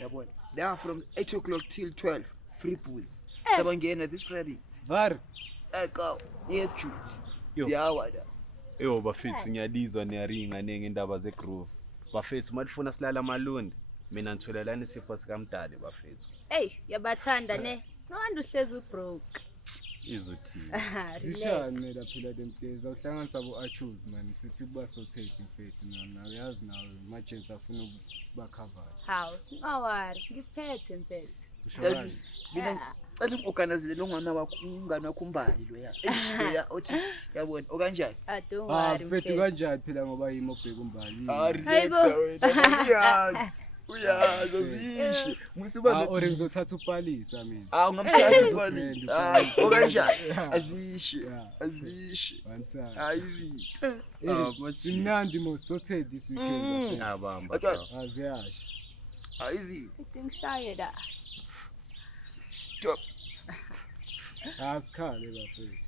Yabona. They are from 8 o'clock till 12. Free booze. Sabangena this Friday. Var. Eka, yejude. Siyawa da. Eyo bafethu ngiyalizwa niyaringa ngendaba zegroove. Bafethu malifuna silala amalundi. Mina ngitholelana isipho sikaMdali bafethu. Hey, yabathanda ne. No wonder uhlezi ubroke. Izuthi. Zishane la phela tempeza uhlanganisa abo achuse man sithi kuba sotet mfethu mina uyazi nawe emergency afuna ukuba cover. How? Awari, ngiphethe mfethu. Yazi mina cela uorganize lo ngwana wakho ungana wakho umbali lo ya. Ya othi yabona okanjani? Don't worry mfethu kanjani phela ngoba yimo obheka umbali. Relax wena. Yes. Uyazi azishe. Musibane. Ore ngizothatha upalisa mina. Ungamthatha upalisa. Okanjani? Azishe. Azishe. Ayizi. Simnandi mo sotet this weekend. Abamba. Aziyashi. Ayizi. Ngitshaye la. Top. Asikhale bafethu.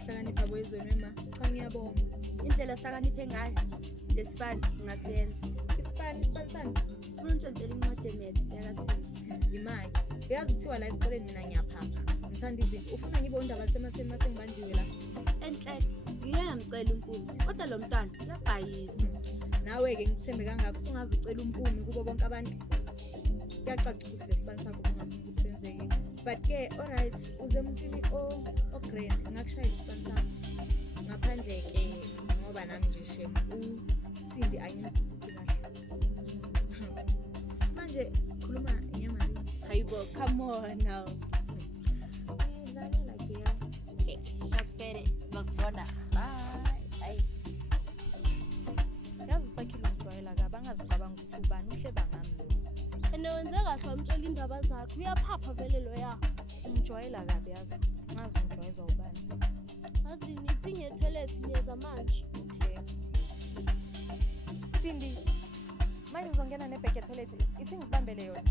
ngahlakanipha boyizweni wema cha ngiyabonga indlela hlakaniphe ngayo lesipani ngasiyenza isipani sani untshontshela incwadi emetsi yakasindi imali uyazi kuthiwa la esikoleni mina ngiyaphapha ngithanda izinto ufuna ngibe undaba sematheni masengibanjiwe la enhle ngiyamcela umpumi kodwa lo mntwana uyabhayisa nawe ke ngithembe kangaka usungaze ucela umpumi kubo bonke abantu kuyacaca ukuthi lesibani sakho kungafuni ukuthi senzeke but-ke alright uze emuntwini o-grand ngakushayela isibani sakho ngaphandle-ke ngoba nami nje shem uSindi angimzwisisi kahle manje sikhuluma nyamari hayibo come on now idlalela girl okay shakufere zokubona bye yazi usakhile umjwayela kabi angazicabanga ukuthi ubani uhleba ngami and wenze kahle wamtshela indaba zakhe uyaphapha vele loya umjwayela kabi yazi ngazi umjwayezwa ubani azi nithi ngetoilet niyeza manje okay Sindi manje uzongena nebheke etoilet ithi ngibambele yona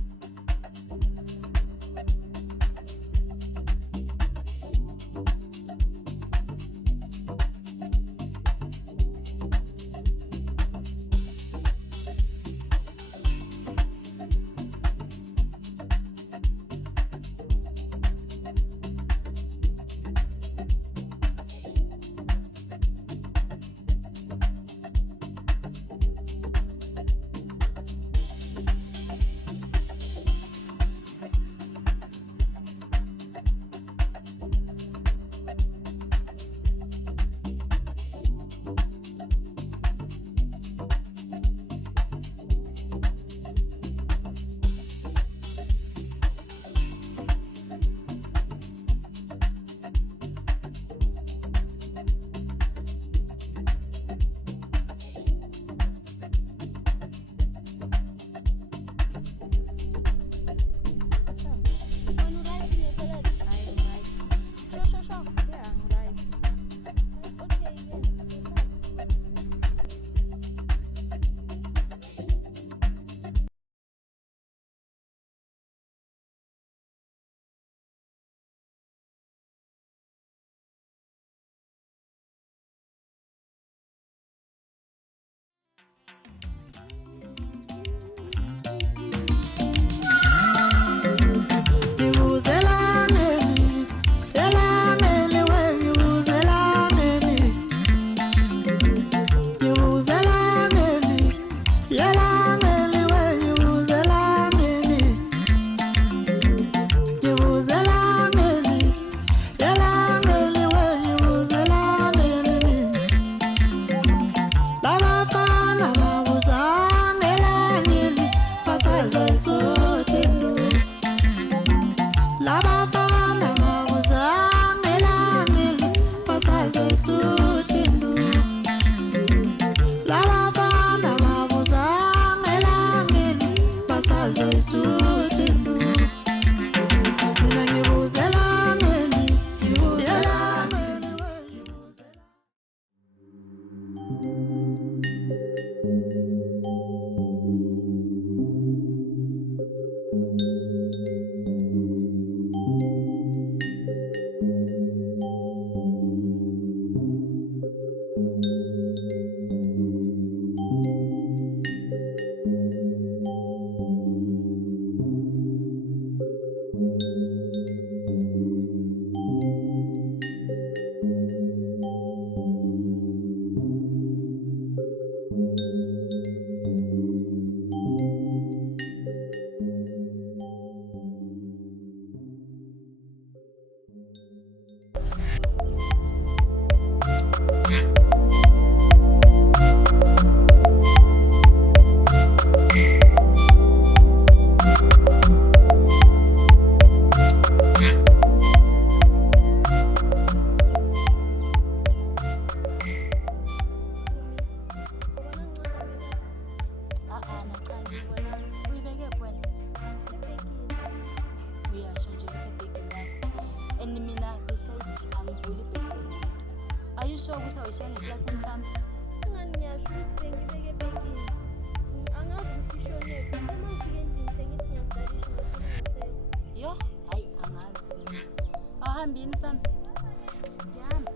sure ukuthi awuyishaya ngeklasi mhlawumbe? Ingani ngiyasho ukuthi bengibeke ebhekini. Angazi ukuthi ishonephi. Uma ngifike endlini sengithi ngiyastadisha ngokusemseke. Yo, hayi angazi. Awuhambini sami? Ngiyahamba.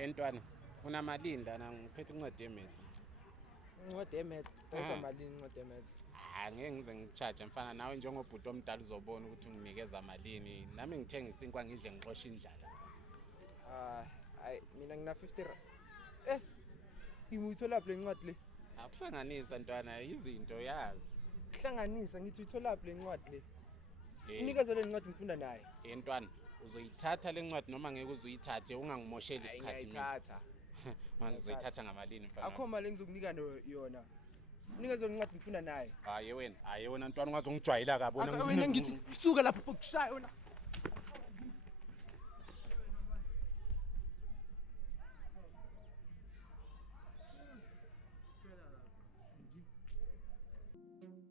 Entwana, unamalini lana ngiphethe incwadi yemethi. Incwadi yemethi. Dayisa malini incwadi yemethi? Ngeke ngize ngicharge mfana nawe njengobhuti omdala uzobona ukuthi unginikeza malini. Nami ngithenga isinkwa ngidle ngixosha indlala. Hayi mina ngina 50 rand. Ngiyithola lapha lencwadi le. Akuhlanganisa ntwana izinto yazi. Hlanganisa ngithi uyithola lapha lencwadi le. Unikeze le ncwadi ngifunda naye. Ntwana, uzoyithatha le ncwadi noma ngeke uzuyithathe ungangimosheli isikhathi mina. Ngiyayithatha. Manje uzoyithatha ngamalini mfana? Akho mali engizokunika yona. Unikeze le ncwadi ngifunda naye. Hayi wena ntwana ungazongijwayela kabi wena ngithi suka lapha fukushaya wena.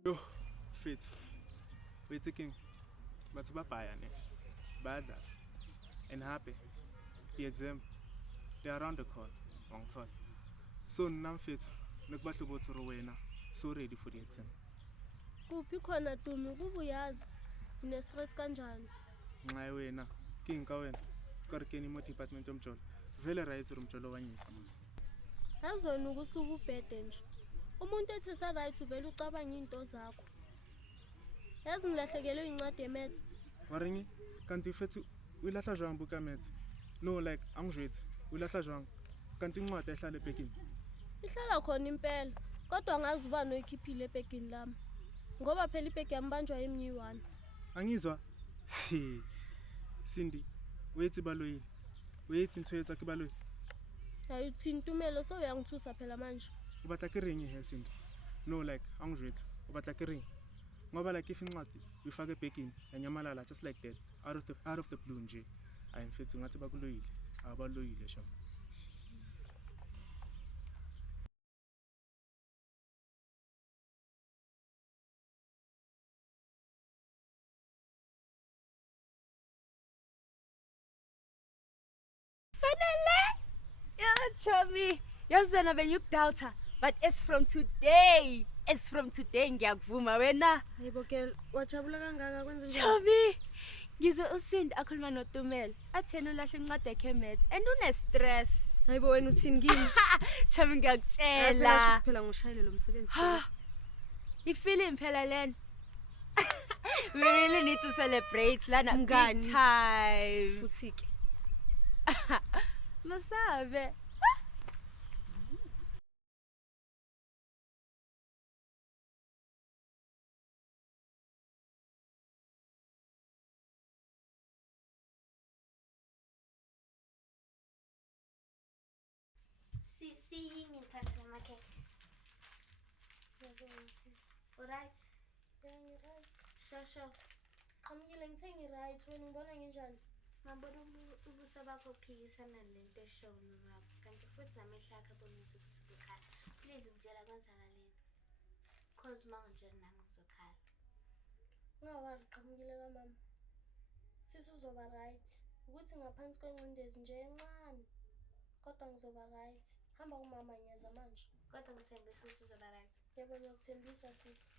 Yo, fit. We're taking but babaya ne. Badla. And happy. The exam. They are around the corner. Long time. So now fit. Nokubahlobo to wena. So ready for the exam. Kuphi khona Dumi kubuyazi. Ine stress kanjani? Nxa wena. Kinga wena. Korkeni mo department omjolo. Vele right umjolo wanyisa mos. Yazona ukusuka ubhede nje. Umuntu ethi sa right uvela ucabanga into zakho. Yazi ngilahlekelwe incwadi yemethi. Waringi kanti fethu uyilahla jwang buka methi. No like angijwethi. Uyilahla jwang. Kanti incwadi ehlala ebhekini. Ihlala khona impela. Kodwa ngazi ubani oyikhiphile ebhekini lami. Ngoba phela ibheki yambanjwa emnyiwana. Angizwa. Cindy, wethi baloyile. Wethi ntwetha kibaloyi. Hayi uthintumelo so uyangithusa phela manje. Ubatla ke ring he Cindy. No like angijwethi. Ubatla ke ring. Ngoba like if incwadi uyifaka ebhekini yanyamalala just like that out of the blue nje. Ayimfethu ngathi bakuloyile. Abaloyile sha. Sanele! Yeah, Chummy. Yazwana benyukdoubter. But it's from today. Ngiyakuvuma wena. Yebo girl, wajabula kangaka kwenza njani? Chummy. Ngizwe uSindi akhuluma noTumela. Athena ulahle incwadi yakhe maths and une stress. Hayibo wena uthini kimi? Chummy ngiyakutshela. Phela ngoshayile lo msebenzi. Ifeeling phela lena. We really need to celebrate lana Mngani. big time. Futhi ke. Masabe. See, ngiphathele amakhekhe. Yebo sis. Alright. Yeah, right. Shasha. Qhamukile ngithengi right wena ngibona nginjani? Ngabona ubuso bakho phikisana lento eshona baba. Kanti futhi namehla akhe abona ukuthi usukhala. Please ngitshela kwenzakaleni. Cause manje nami ngizokhala. Ungawari qhamukile kamama. Sisi uzoba right. Ukuthi ngaphansi kwencindezi nje encane. Kodwa ngizoba right. Hamba kumama nyeza manje. Kodwa ngithembisa ukuthi uzoba right. Yebo ngiyakuthembisa sisi.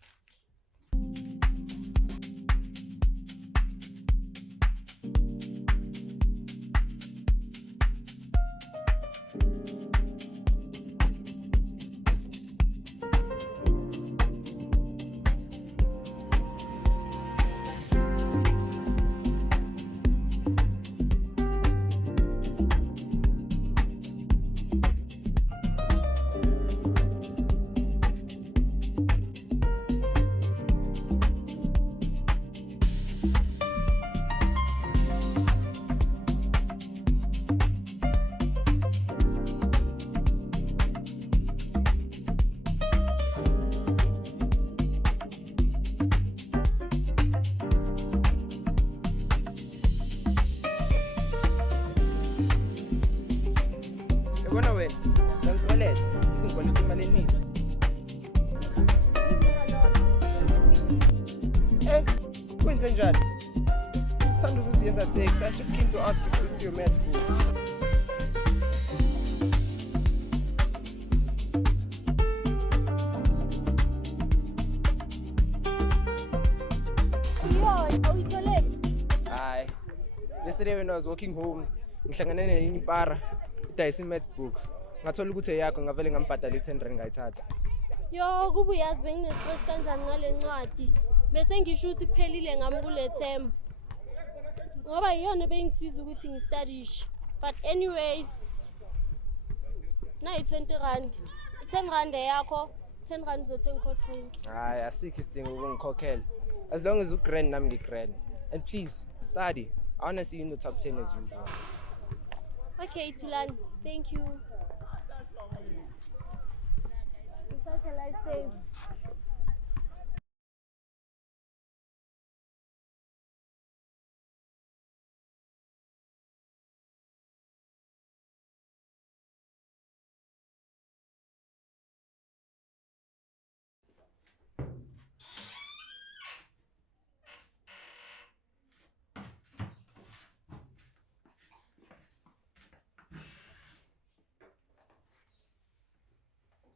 Yabona wena, ngikoleta, uzikoleta imali eningi. Kwenze njani? Sithanda ukuziyenza sex. I just came to ask if this is your math book. Yesterday when I was walking home, ngihlangane nelinye impara idayisa i-math book ngathola ukuthi eyakho ngavele ngambhadala i-R10 ngayithatha. Yo, kuba uyazi benginestress kanjani ngale ncwadi. Bese ngisho ukuthi kuphelile ngami kule term. Ngoba yiyona bengisiza ukuthi ngistudishe. But anyways, nayi 20 rand. 10 rand eyakho, 10 rand uzothenga cold drink. Hayi, asikho isidingo ukungikhokhela. As long as ugrand nami ngigrand. And please, study. I want to see you in the top 10 as usual. Okay, Tulani. Thank you. It's such a life save.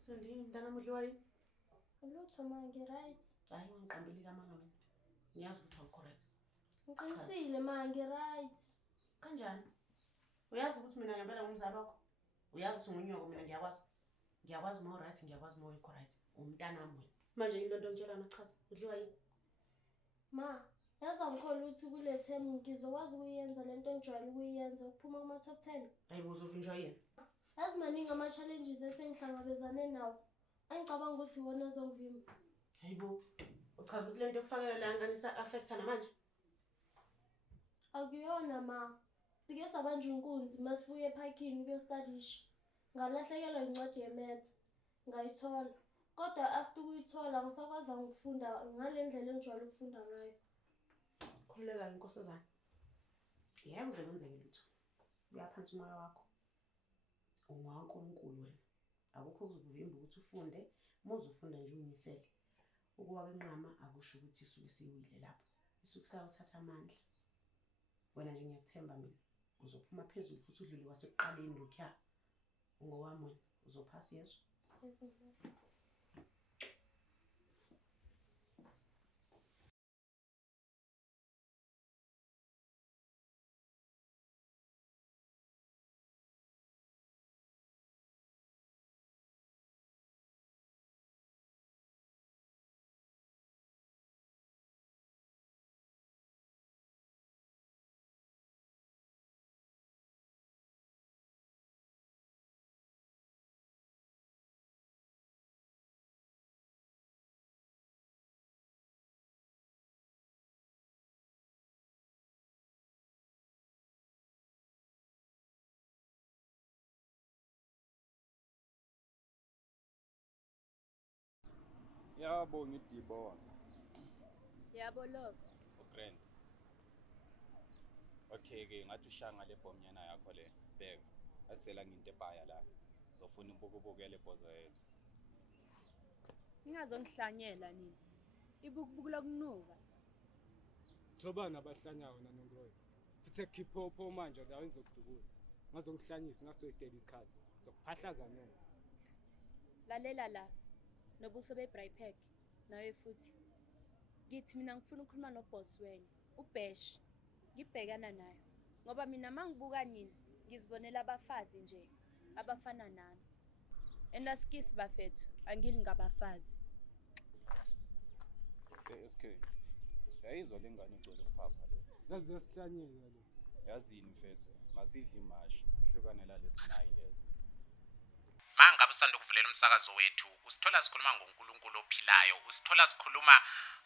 Sendini mntana mudliwa yini? Lutho manje right. Hayi ungiqambile kamanga wena. Ngiyazi ukuthi awukho right. Ngiqinisile manje right. Kanjani? Uyazi ukuthi mina ngempela ngumzali wakho? Uyazi ukuthi ungunyoko mina ngiyakwazi. Ngiyakwazi mo right, ngiyakwazi mo ikho right. Umntana wami wena. Manje into ntshela nachaza. Udliwa yini? Ma, yazi angikholwa ukuthi kule term ngizokwazi ukuyenza lento engijwayele ukuyenza ukuphuma kuma top 10. Hayi uzovinjwa yini? Yazi maningi ama challenges esengihlangabezane nawo. Angicabanga ukuthi wona ozongivimba. Hayibo. Uchaza ukuthi lento ekufakela la nganisa affecta namanje? Akuyona ma. Sike sabanje unkunzi masibuye eparkini ukuyostudisha. Ngalahlekelwa incwadi ye-maths. Ngayithola. Kodwa after ukuyithola ngisakwazi ukufunda ngale ndlela engijwayele ukufunda ngayo. Khululeka inkosazana. Yebo uzekwenzeke lutho. Uyaphansi umoya wakho. UnguNkulunkulu wena. Akukho ukuvimba ukuthi ufunde, mawuzofunda nje uyimisele. Ukuwa kwenqama akusho ukuthi isuke siwile lapho. Isuke sayothatha amandla. Wena nje ngiyakuthemba mina. Uzophuma phezulu futhi udlule kwasekuqaleni lokho. Ungowami wena, uzophasa yeso. Yabo ngidibo. Yabo love. Grand. Okay ke ngathi ushanga le bomnyana yakho le. Bheka. Asela nginto ebhaya la. Zofuna ubukubukele ibhozo yethu. Ingazongihlanyela nini. Ibukubukula kunuka. Thobana abahlanyayo nanongroyo. Futhi ekhipho manje la ngizokudubula. Ngazongihlanyisa ngasowaste isikhathi. Zokuphahlaza noma. Lalela la. Nobuso beBraypack nawe futhi. Ngithi mina ngifuna ukukhuluma noboss wena, uBash. Ngibhekana naye ngoba mina mangibuka nini ngizibonela abafazi nje abafana nami. Endaskisi bafethu angili ngabafazi. SK. Yayizwa lengane icela ukuphapha le. Yazi yasihlanyela le. Yazini mfethu, masidle imashi, sihlukane la lesinayi lesi. Mangabe usanda ukuvulela umsakazo wethu usithola sikhuluma ngoNkulunkulu ophilayo, usithola sikhuluma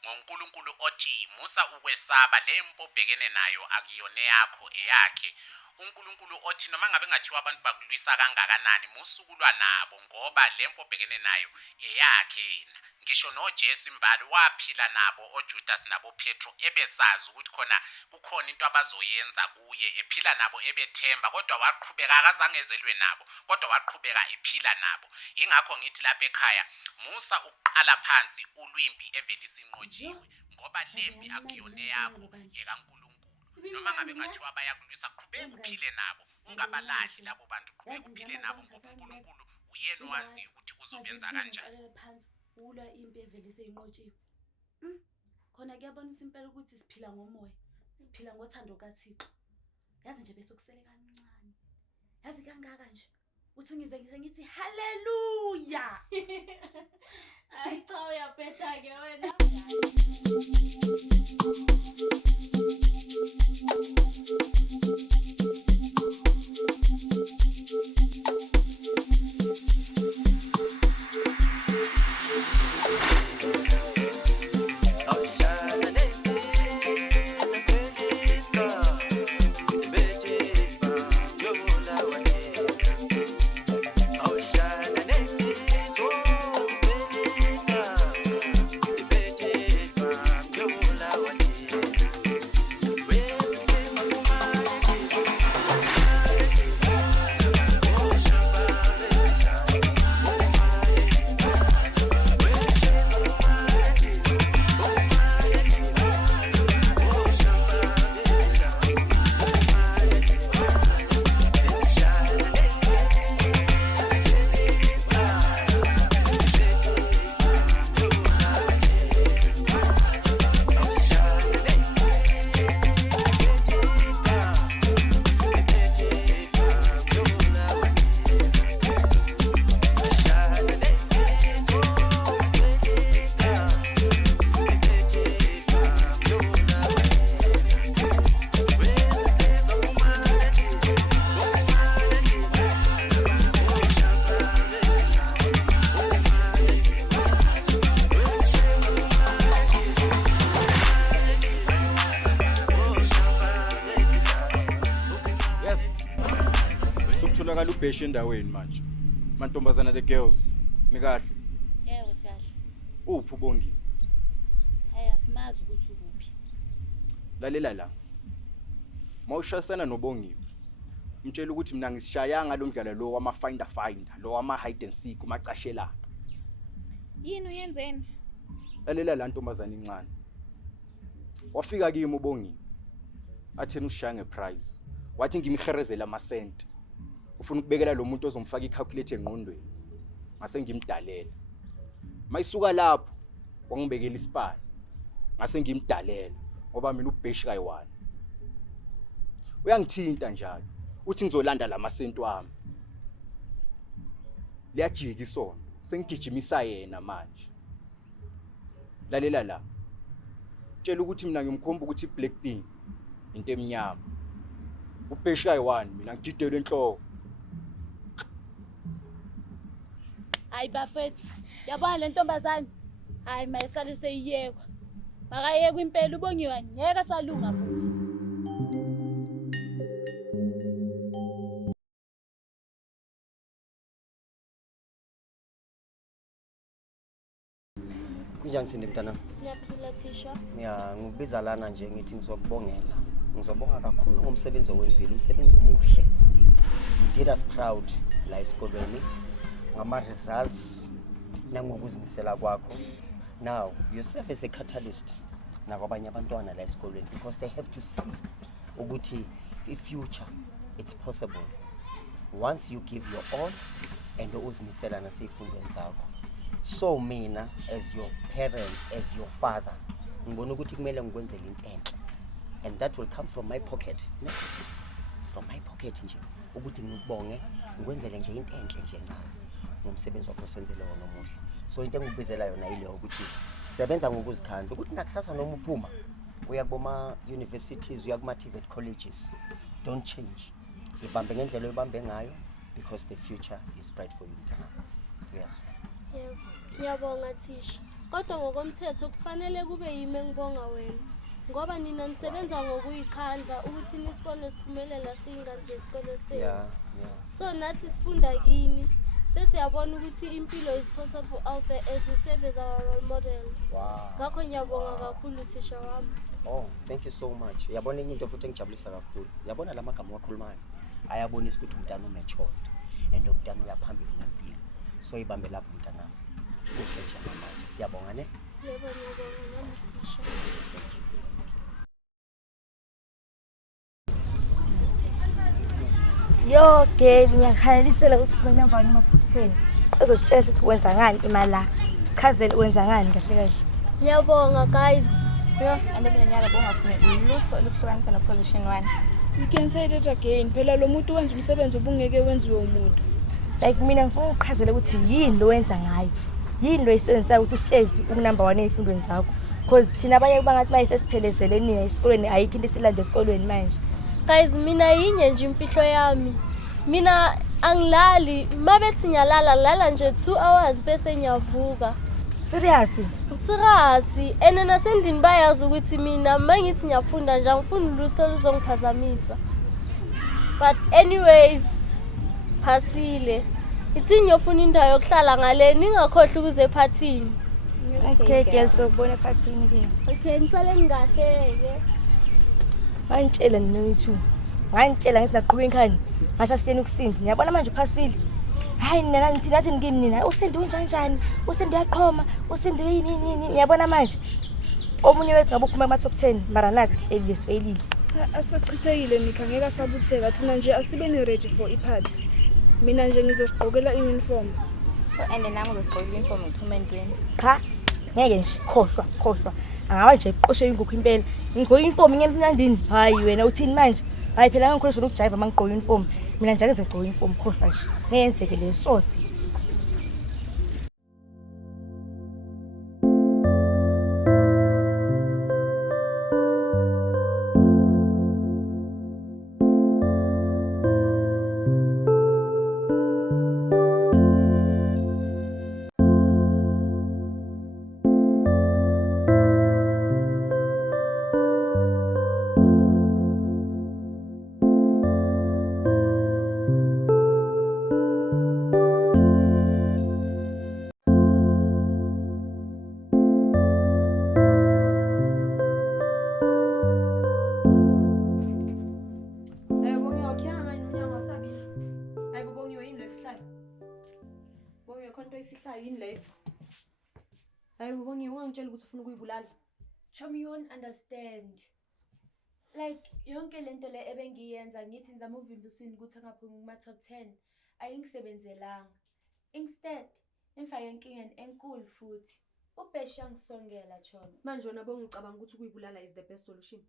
ngoNkulunkulu othi musa ukwesaba lempo obhekene nayo akuyona yakho eyakhe. uNkulunkulu othi noma ngabe ngathiwa abantu bakulwisa kangakanani musukulwa nabo ngoba lempo obhekene nayo eyakhe yena. Ngisho noJesu imbali waphila nabo oJudas nabo Petro ebesazi ukuthi khona kukhona into abazoyenza kuye, ephila nabo ebethemba kodwa waqhubeka akazange ezelwe nabo kodwa waqhubeka ephila nabo. Ingakho ngithi lapha ekhaya musa uqala phansi ulwimpi evelisa inqotshiwe ngoba lempi akuyona yakho yekaNkulunkulu. Noma ngabe ngathiwa bayakulwisa qhubeka uphile nabo, ungabalahli labo bantu, qhubeka uphile nabo ngoba uNkulunkulu uyena owazi ukuthi uzobenza kanjani. Ulwa impi evelise inqotshiwe. Khona kuyabonisa impela ukuthi siphila ngomoya, siphila ngothando kaThixo. Yazi nje bese kusele kancane. yazi kangaka nje uthi ngize ngithi haleluya. Hayi cha uyaphetha ke wena. Sokutholakala ubheshe endaweni manje. Mantombazana the girls. Nikahle. Yebo sikahle. Uphi ubongi? Asimazi ukuthi ukuphi. Lalela la. Mawushasana nobongiwe. Mtshela ukuthi mina ngisishayanga lo mdlalo lo wama finder, lo wama hide and seek umacashelana. Yini uyenzeni? Lalela la ntombazana incane. Wafika kimi ubongiwe. Athena ushange prize. Wathi ngimherezela amasenti. Ufuna ukubekela lo muntu ozomfaka icalculate engqondweni. Ngase ngimdalela. Mayisuka lapho wangibekela isipani. Ngase ngimdalela ngoba mina ubheshi kayi-1. Uyangithinta njalo. Uthi ngizolanda lamasenti wami. Liyajika isona. Sengigijimisa yena manje. Lalela la. Tshela ukuthi mina ngimkhomba ukuthi black thing into emnyama. Ubheshi kayi-1 mina ngigidela enhloko. Hayi bafethu, yabona le ntombazane? Hayi mayisale seyiyekwa. Makayekwe impela ubongiwa ngeke salunga futhi. Kunjani Sindi mntana? Ngiyaphila Thisha. Ngikubiza lana nje ngithi ngizokubongela. Ngizobonga kakhulu ngomsebenzi owenzile, umsebenzi omuhle. You did us proud la esikolweni. Ngama results nangokuzimisela kwakho. Now, you serve as a catalyst nakwabanye abantwana la esikolweni because they have to see ukuthi i-future it's possible once you give your all and uzimisela naseyifundweni zakho. So mina as your parent, as your father, ngibona ukuthi kumele ngikwenzele into enhle. And that will come from my pocket. No? From my pocket nje. Ukuthi ngikubonge, ngikwenzele nje into enhle nje nawe. Ngomsebenzi wakho senzele wona omuhle. So into engikubizela yona ile ukuthi sebenza ngokuzikhandla ukuthi nakusasa noma uphuma uya kuboma universities, uya kuma TVET colleges. Don't change. Ibambe ngendlela oyibambe ngayo because the future is bright for you mntana. Yes. Yebo. Ngiyabonga Thisha. Kodwa ngokomthetho kufanele kube yimi engibonga wena. Ngoba nina nisebenza ngokuyikhandla ukuthi nisibone siphumelela singane zesikole senu. Yeah. So nathi sifunda kini. Sesiyabona ukuthi impilo is possible out there as we serve as our role models. Wow. Ngakho ngiyabonga kakhulu Thisha wami. Oh, thank you so much. Yabona enye into futhi engijabulisa kakhulu. Yabona lamagama wakhulumani. Ayabonisa ukuthi umntana umatured and umntana uyaphambili ngempilo. So ibambe lapho mntana. Kuhle nje manje. Siyabonga ne? Yebo ngiyabonga nami Thisha. Yo girl, ngiyakhalalisela ukuthi uphume number 1 kuma-top 10. Uzositshela ukuthi wenza ngani imali la. Sichazele wenza ngani kahle kahle. Ngiyabonga guys. Yo, ande kule nyaka bonga ufune lutho oluhlukanisa no position 1. You can say that again. Phela lo muntu wenza umsebenzi obungeke wenziwe umuntu. Like mina ngifuna ukuchazela ukuthi yini lo wenza ngayo. Yini lo isensayo ukuthi uhlezi ukunumber 1 ezifundweni zakho. Because thina abanye bangathi bayisesiphelezele nina esikolweni ayikho into esilanda esikolweni manje. Guys, mina yinye nje imfihlo yami. Mina angilali, mabethi ngiyalala nje 2 hours bese ngiyavuka. Serious? Serious. Ene nasendini bayazi ukuthi mina mangithi ngiyafunda nje angifuni lutho luzongiphazamisa. But anyways, phasile. Ithi ngiyofuna indawo yokuhlala ngale ningakhohle ukuze ephathini. Okay, girl, so bona ephathini ke. Okay, ngisale ngingahle ke. Ngantshela nini ngantshela ngithi naqhubeka ekhaya ngathi asiyeni ukusindi ngiyabona manje uphasile hayi nina nithi nathi ngimi nina usindi unjanjani usindi yaqhoma usindi yini ngiyabona manje omunye wethu ngabe uphuma kuma top 10 mara naku sihleli sifeyilile asachithekile Nika ngeke asabutheka thina nje asibe ni ready for iphathi mina nje ngizosiqhokela iuniform and nami ngizosiqhokela iuniform ngiphuma endweni cha ngeke nje khohlwa angawa nje iqoshe ingukho impela ngigqoka uniform ngempilandini hayi wena uthini manje hayi phela ngikholisa ukujiva mangigqoka uniform mina nje ake ngigqoka uniform khohlwa nje ngiyenzeke lesose Chum, you won't understand. Like, yonke lento le ebengiyenza ngithi ngizama uvimbusini ukuthi angaphumi kuma top 10 ayingisebenzelanga. Instead, ngifake enkingeni enkulu futhi. Ubheshi yangisongela Chum. Manje wona bongicabanga ukuthi ukuyibulala is the best solution.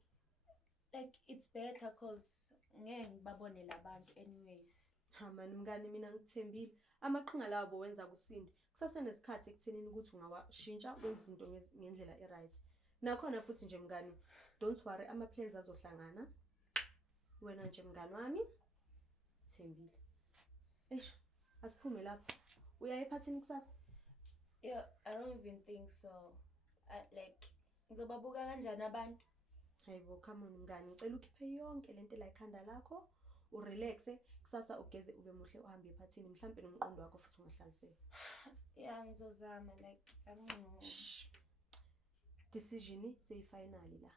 Like, it's better cause ngeke ngibabone labantu anyways. Ha man mngani mina ngithembile. Amaqhinga lawo bowenza kusindi. Kusasenesikhathi ekuthenini ukuthi ungawashintsha wenza izinto ngendlela eright. Nakhona futhi nje mngani, don't worry ama plans azohlangana. Wena nje mngani wami thembile. Eish, asiphume lapha. Uya ephathini kusasa? Yeah, I don't even think so. Like ngizobabuka kanjani abantu? Hayibo, come on mngani, ngicela ukhiphe yonke lento la ikhanda lakho, urelaxe, kusasa ugeze ube muhle uhambe ephathini, mhlambe nomqondo wakho futhi ungahlaliseka. Yeah, ngizozama like I don't know. Decision seyifinali la.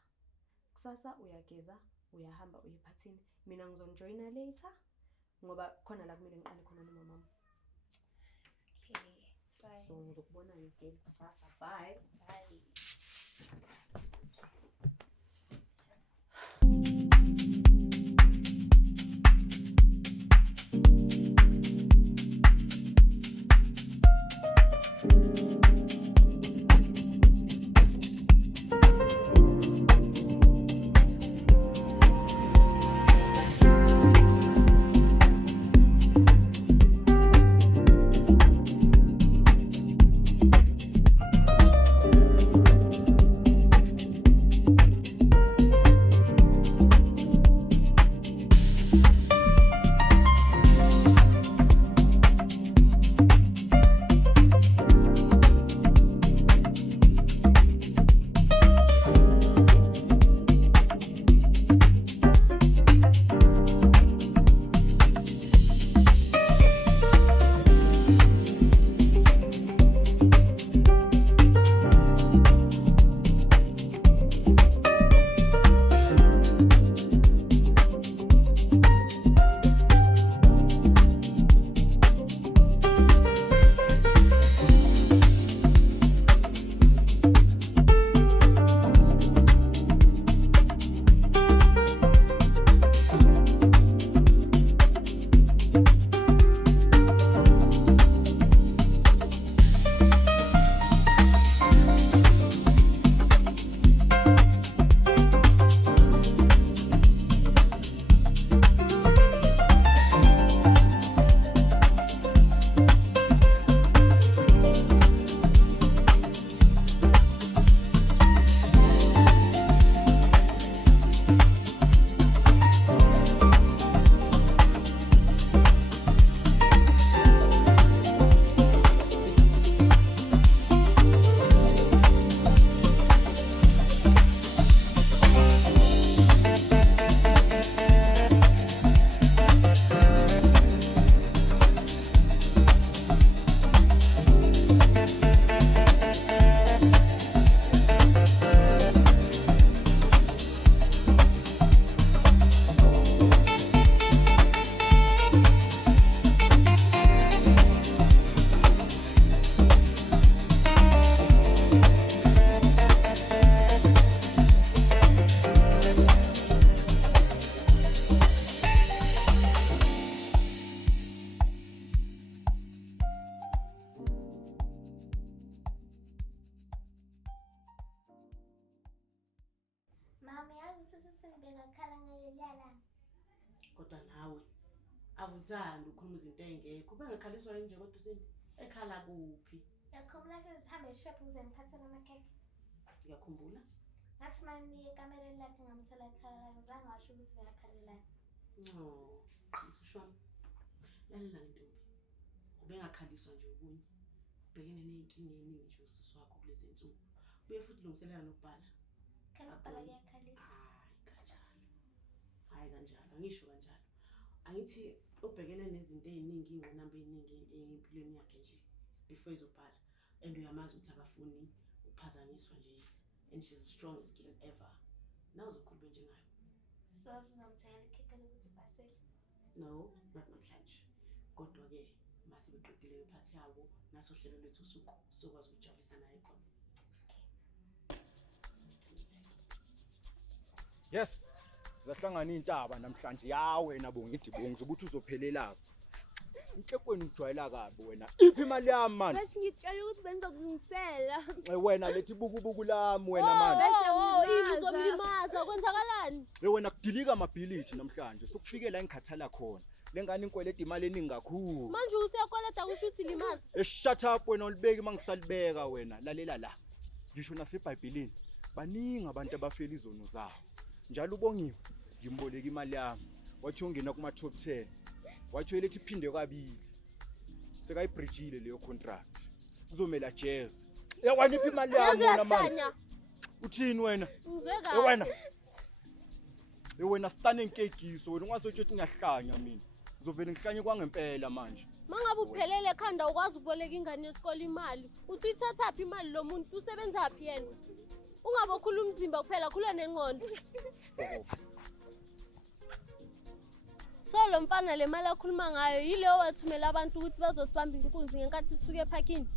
Kusasa uyageza, uyahamba uyephathini. Mina ngizonjoina later ngoba khona la kumele ngiqale khona nomama. Okay, it's fine. So ngizokubona ngeke kusasa. Bye. Bye. sengibekakhala ngaleliyala. Kodwa nawe awuthandi ukukhuluma izinto ey'ngekho. Ubengakhaliswa yini nje kodwa Sindi? Ekhala kuphi? Ngiyakhumbula sezihambe e-shop ngize ngiphathele amakhekhe. Ngiyakhumbula. Ngathi uma ngimnike ekamereni lakhe ngamthola ekhala, ngizange washo ukuthi bekakhalelani. Mthushu wami. Lalela ntombi. Ubengakhaliswa nje okunye. Ubhekene ney'nkinga ey'ningi nje usisi wakho kulezi nsuku. Ubuye futhi ulungiselela nokubhala. Ukubhala kuyakhalisa. Hayi kanjalo, angisho kanjalo. Angithi ubhekene nezinto ey'ningi, iy'ngqinamba ey'ningi empilweni yakhe nje before izobhala. And uyamazi ukuthi akafuni ukuphazanyiswa nje. And she's the strongest girl ever. Nawe uzokhuluma njengayo. So sizomthengela ikhekhe lokuthi ubhasele. No, not namhlanje. Kodwa-ke mase beqedile iphathi yabo naso hlelo lethu usuku sokwazi ukujabulisa naye khona. Yes. Zahlangana intaba namhlanje yawe nabo ngithi bongize ukuthi uzophelelapha. Inhlekweni ujwayela kabi wena. Iphi imali yami manje? Bese ngitshela ukuthi bengizokulungisela. Wena lethi bukubuku lami wena manje. Ini uzomlimaza kwenzakalani? Wena kudilika amability namhlanje. Sokufike la engikhathala khona. Lengane inkwelede imali eningi kakhulu. Manje uthi yakweleta kusho ukuthi limaza. Shut up wena ulibeki mangisalibeka wena. Lalela la. Ngisho naseBhayibhelini baningi abantu abafela izono zabo. Njalo ubongiwe ngimboleka imali yami. Wathi ungena kuma top 10. Wathi ulethi iphinde kabili. Sekayibridgile leyo contract. Kuzomela jazz. Yawaniphi imali yami wena manje? Uthini wena? Wena. Wena stane nkekiso wena ungazothi uthi ngiyahlanya mina. Uzovela ngihlanye kwangempela manje. Mangabe uphelele ekhanda ukwazi ukuboleka ingane yesikole imali. Uthi ithathaphi imali lo muntu usebenzaphi yena? Ungabe ukhuluma umzimba kuphela khulula nengqondo. So lo mfana le mali akhuluma ngayo yileyo wathumela abantu ukuthi bazosibamba inkunzi ngenkathi sisuke ephakini.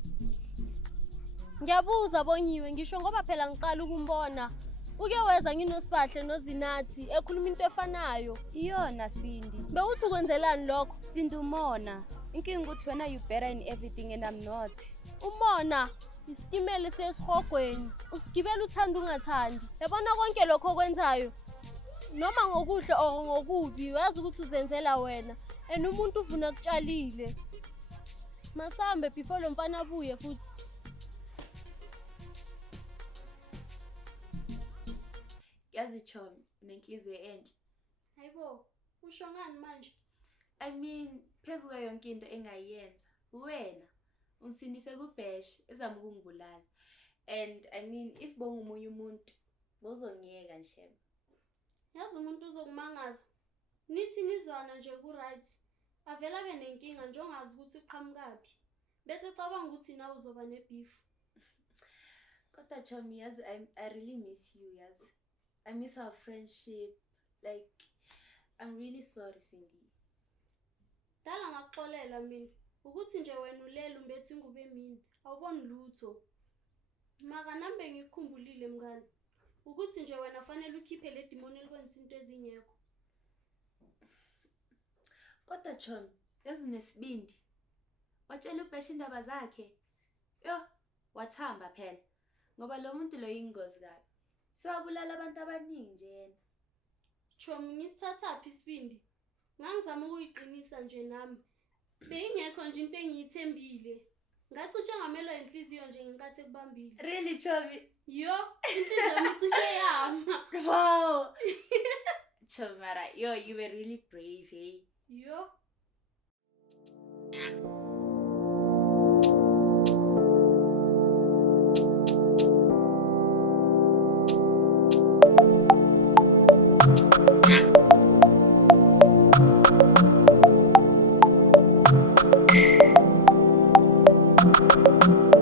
Ngiyabuza Bongiwe ngisho ngoba phela ngiqala ukumbona. Uke weza nginosibahle noZinathi ekhuluma into efanayo. Iyona Sindi. Bewuthi ukwenzelani lokho? Sindi umona. Inkinga ukuthi wena you better in everything and I'm not. Umona isitimele sesihogweni. Usigibela uthanda ungathandi. Yabona konke lokho okwenzayo. Noma ngokuhle or ngokubi uyazi ukuthi uzenzela wena. And umuntu uvuna kutshalile. Masambe before lo mfana abuye futhi. Yazi Chomi, unenhliziyo enhle. Hayibo, usho ngani manje? I mean, phezulu yonke into engayenza, wena unsindise kubhesh ezama ukungibulala. And I mean, if bongumunye umuntu, bozongiyeka nje. Yazi umuntu uzokumangaza. Nithi nizwana nje ku right. Avela ke nenkinga njengazi ukuthi uqhamukapi. Bese cabanga ukuthi nawe uzoba nebeef. Kodwa Chomi, yazi I really miss you, yazi. I miss our friendship. Like, I'm really sorry, Cindy. Dala ngaxolela mina ukuthi nje wena ulela umbethi ingube emini awuboni lutho. Maka nambe ngikukhumbulile mngani ukuthi nje wena fanele ukhiphe le demon elikwenza into ezingekho. Kodwa Chomi, yazi nesibindi. Watshela ubhesha indaba zakhe. Yo, wathamba phela. Ngoba lo muntu lo yingozi kabi. Sewabulala abantu abaningi nje yena. Chomi ngisithathaphi isibindi? Ngangizama ukuyiqinisa nje nami. Bengekho nje into engiyithembile. Ngacishe ngamelwa inhliziyo nje ngenkathi ekubambile. Really Chomi? Yo, inhliziyo icishe yama. Wow. Chomara, yo, you were really brave, eh? Yo. Thank you.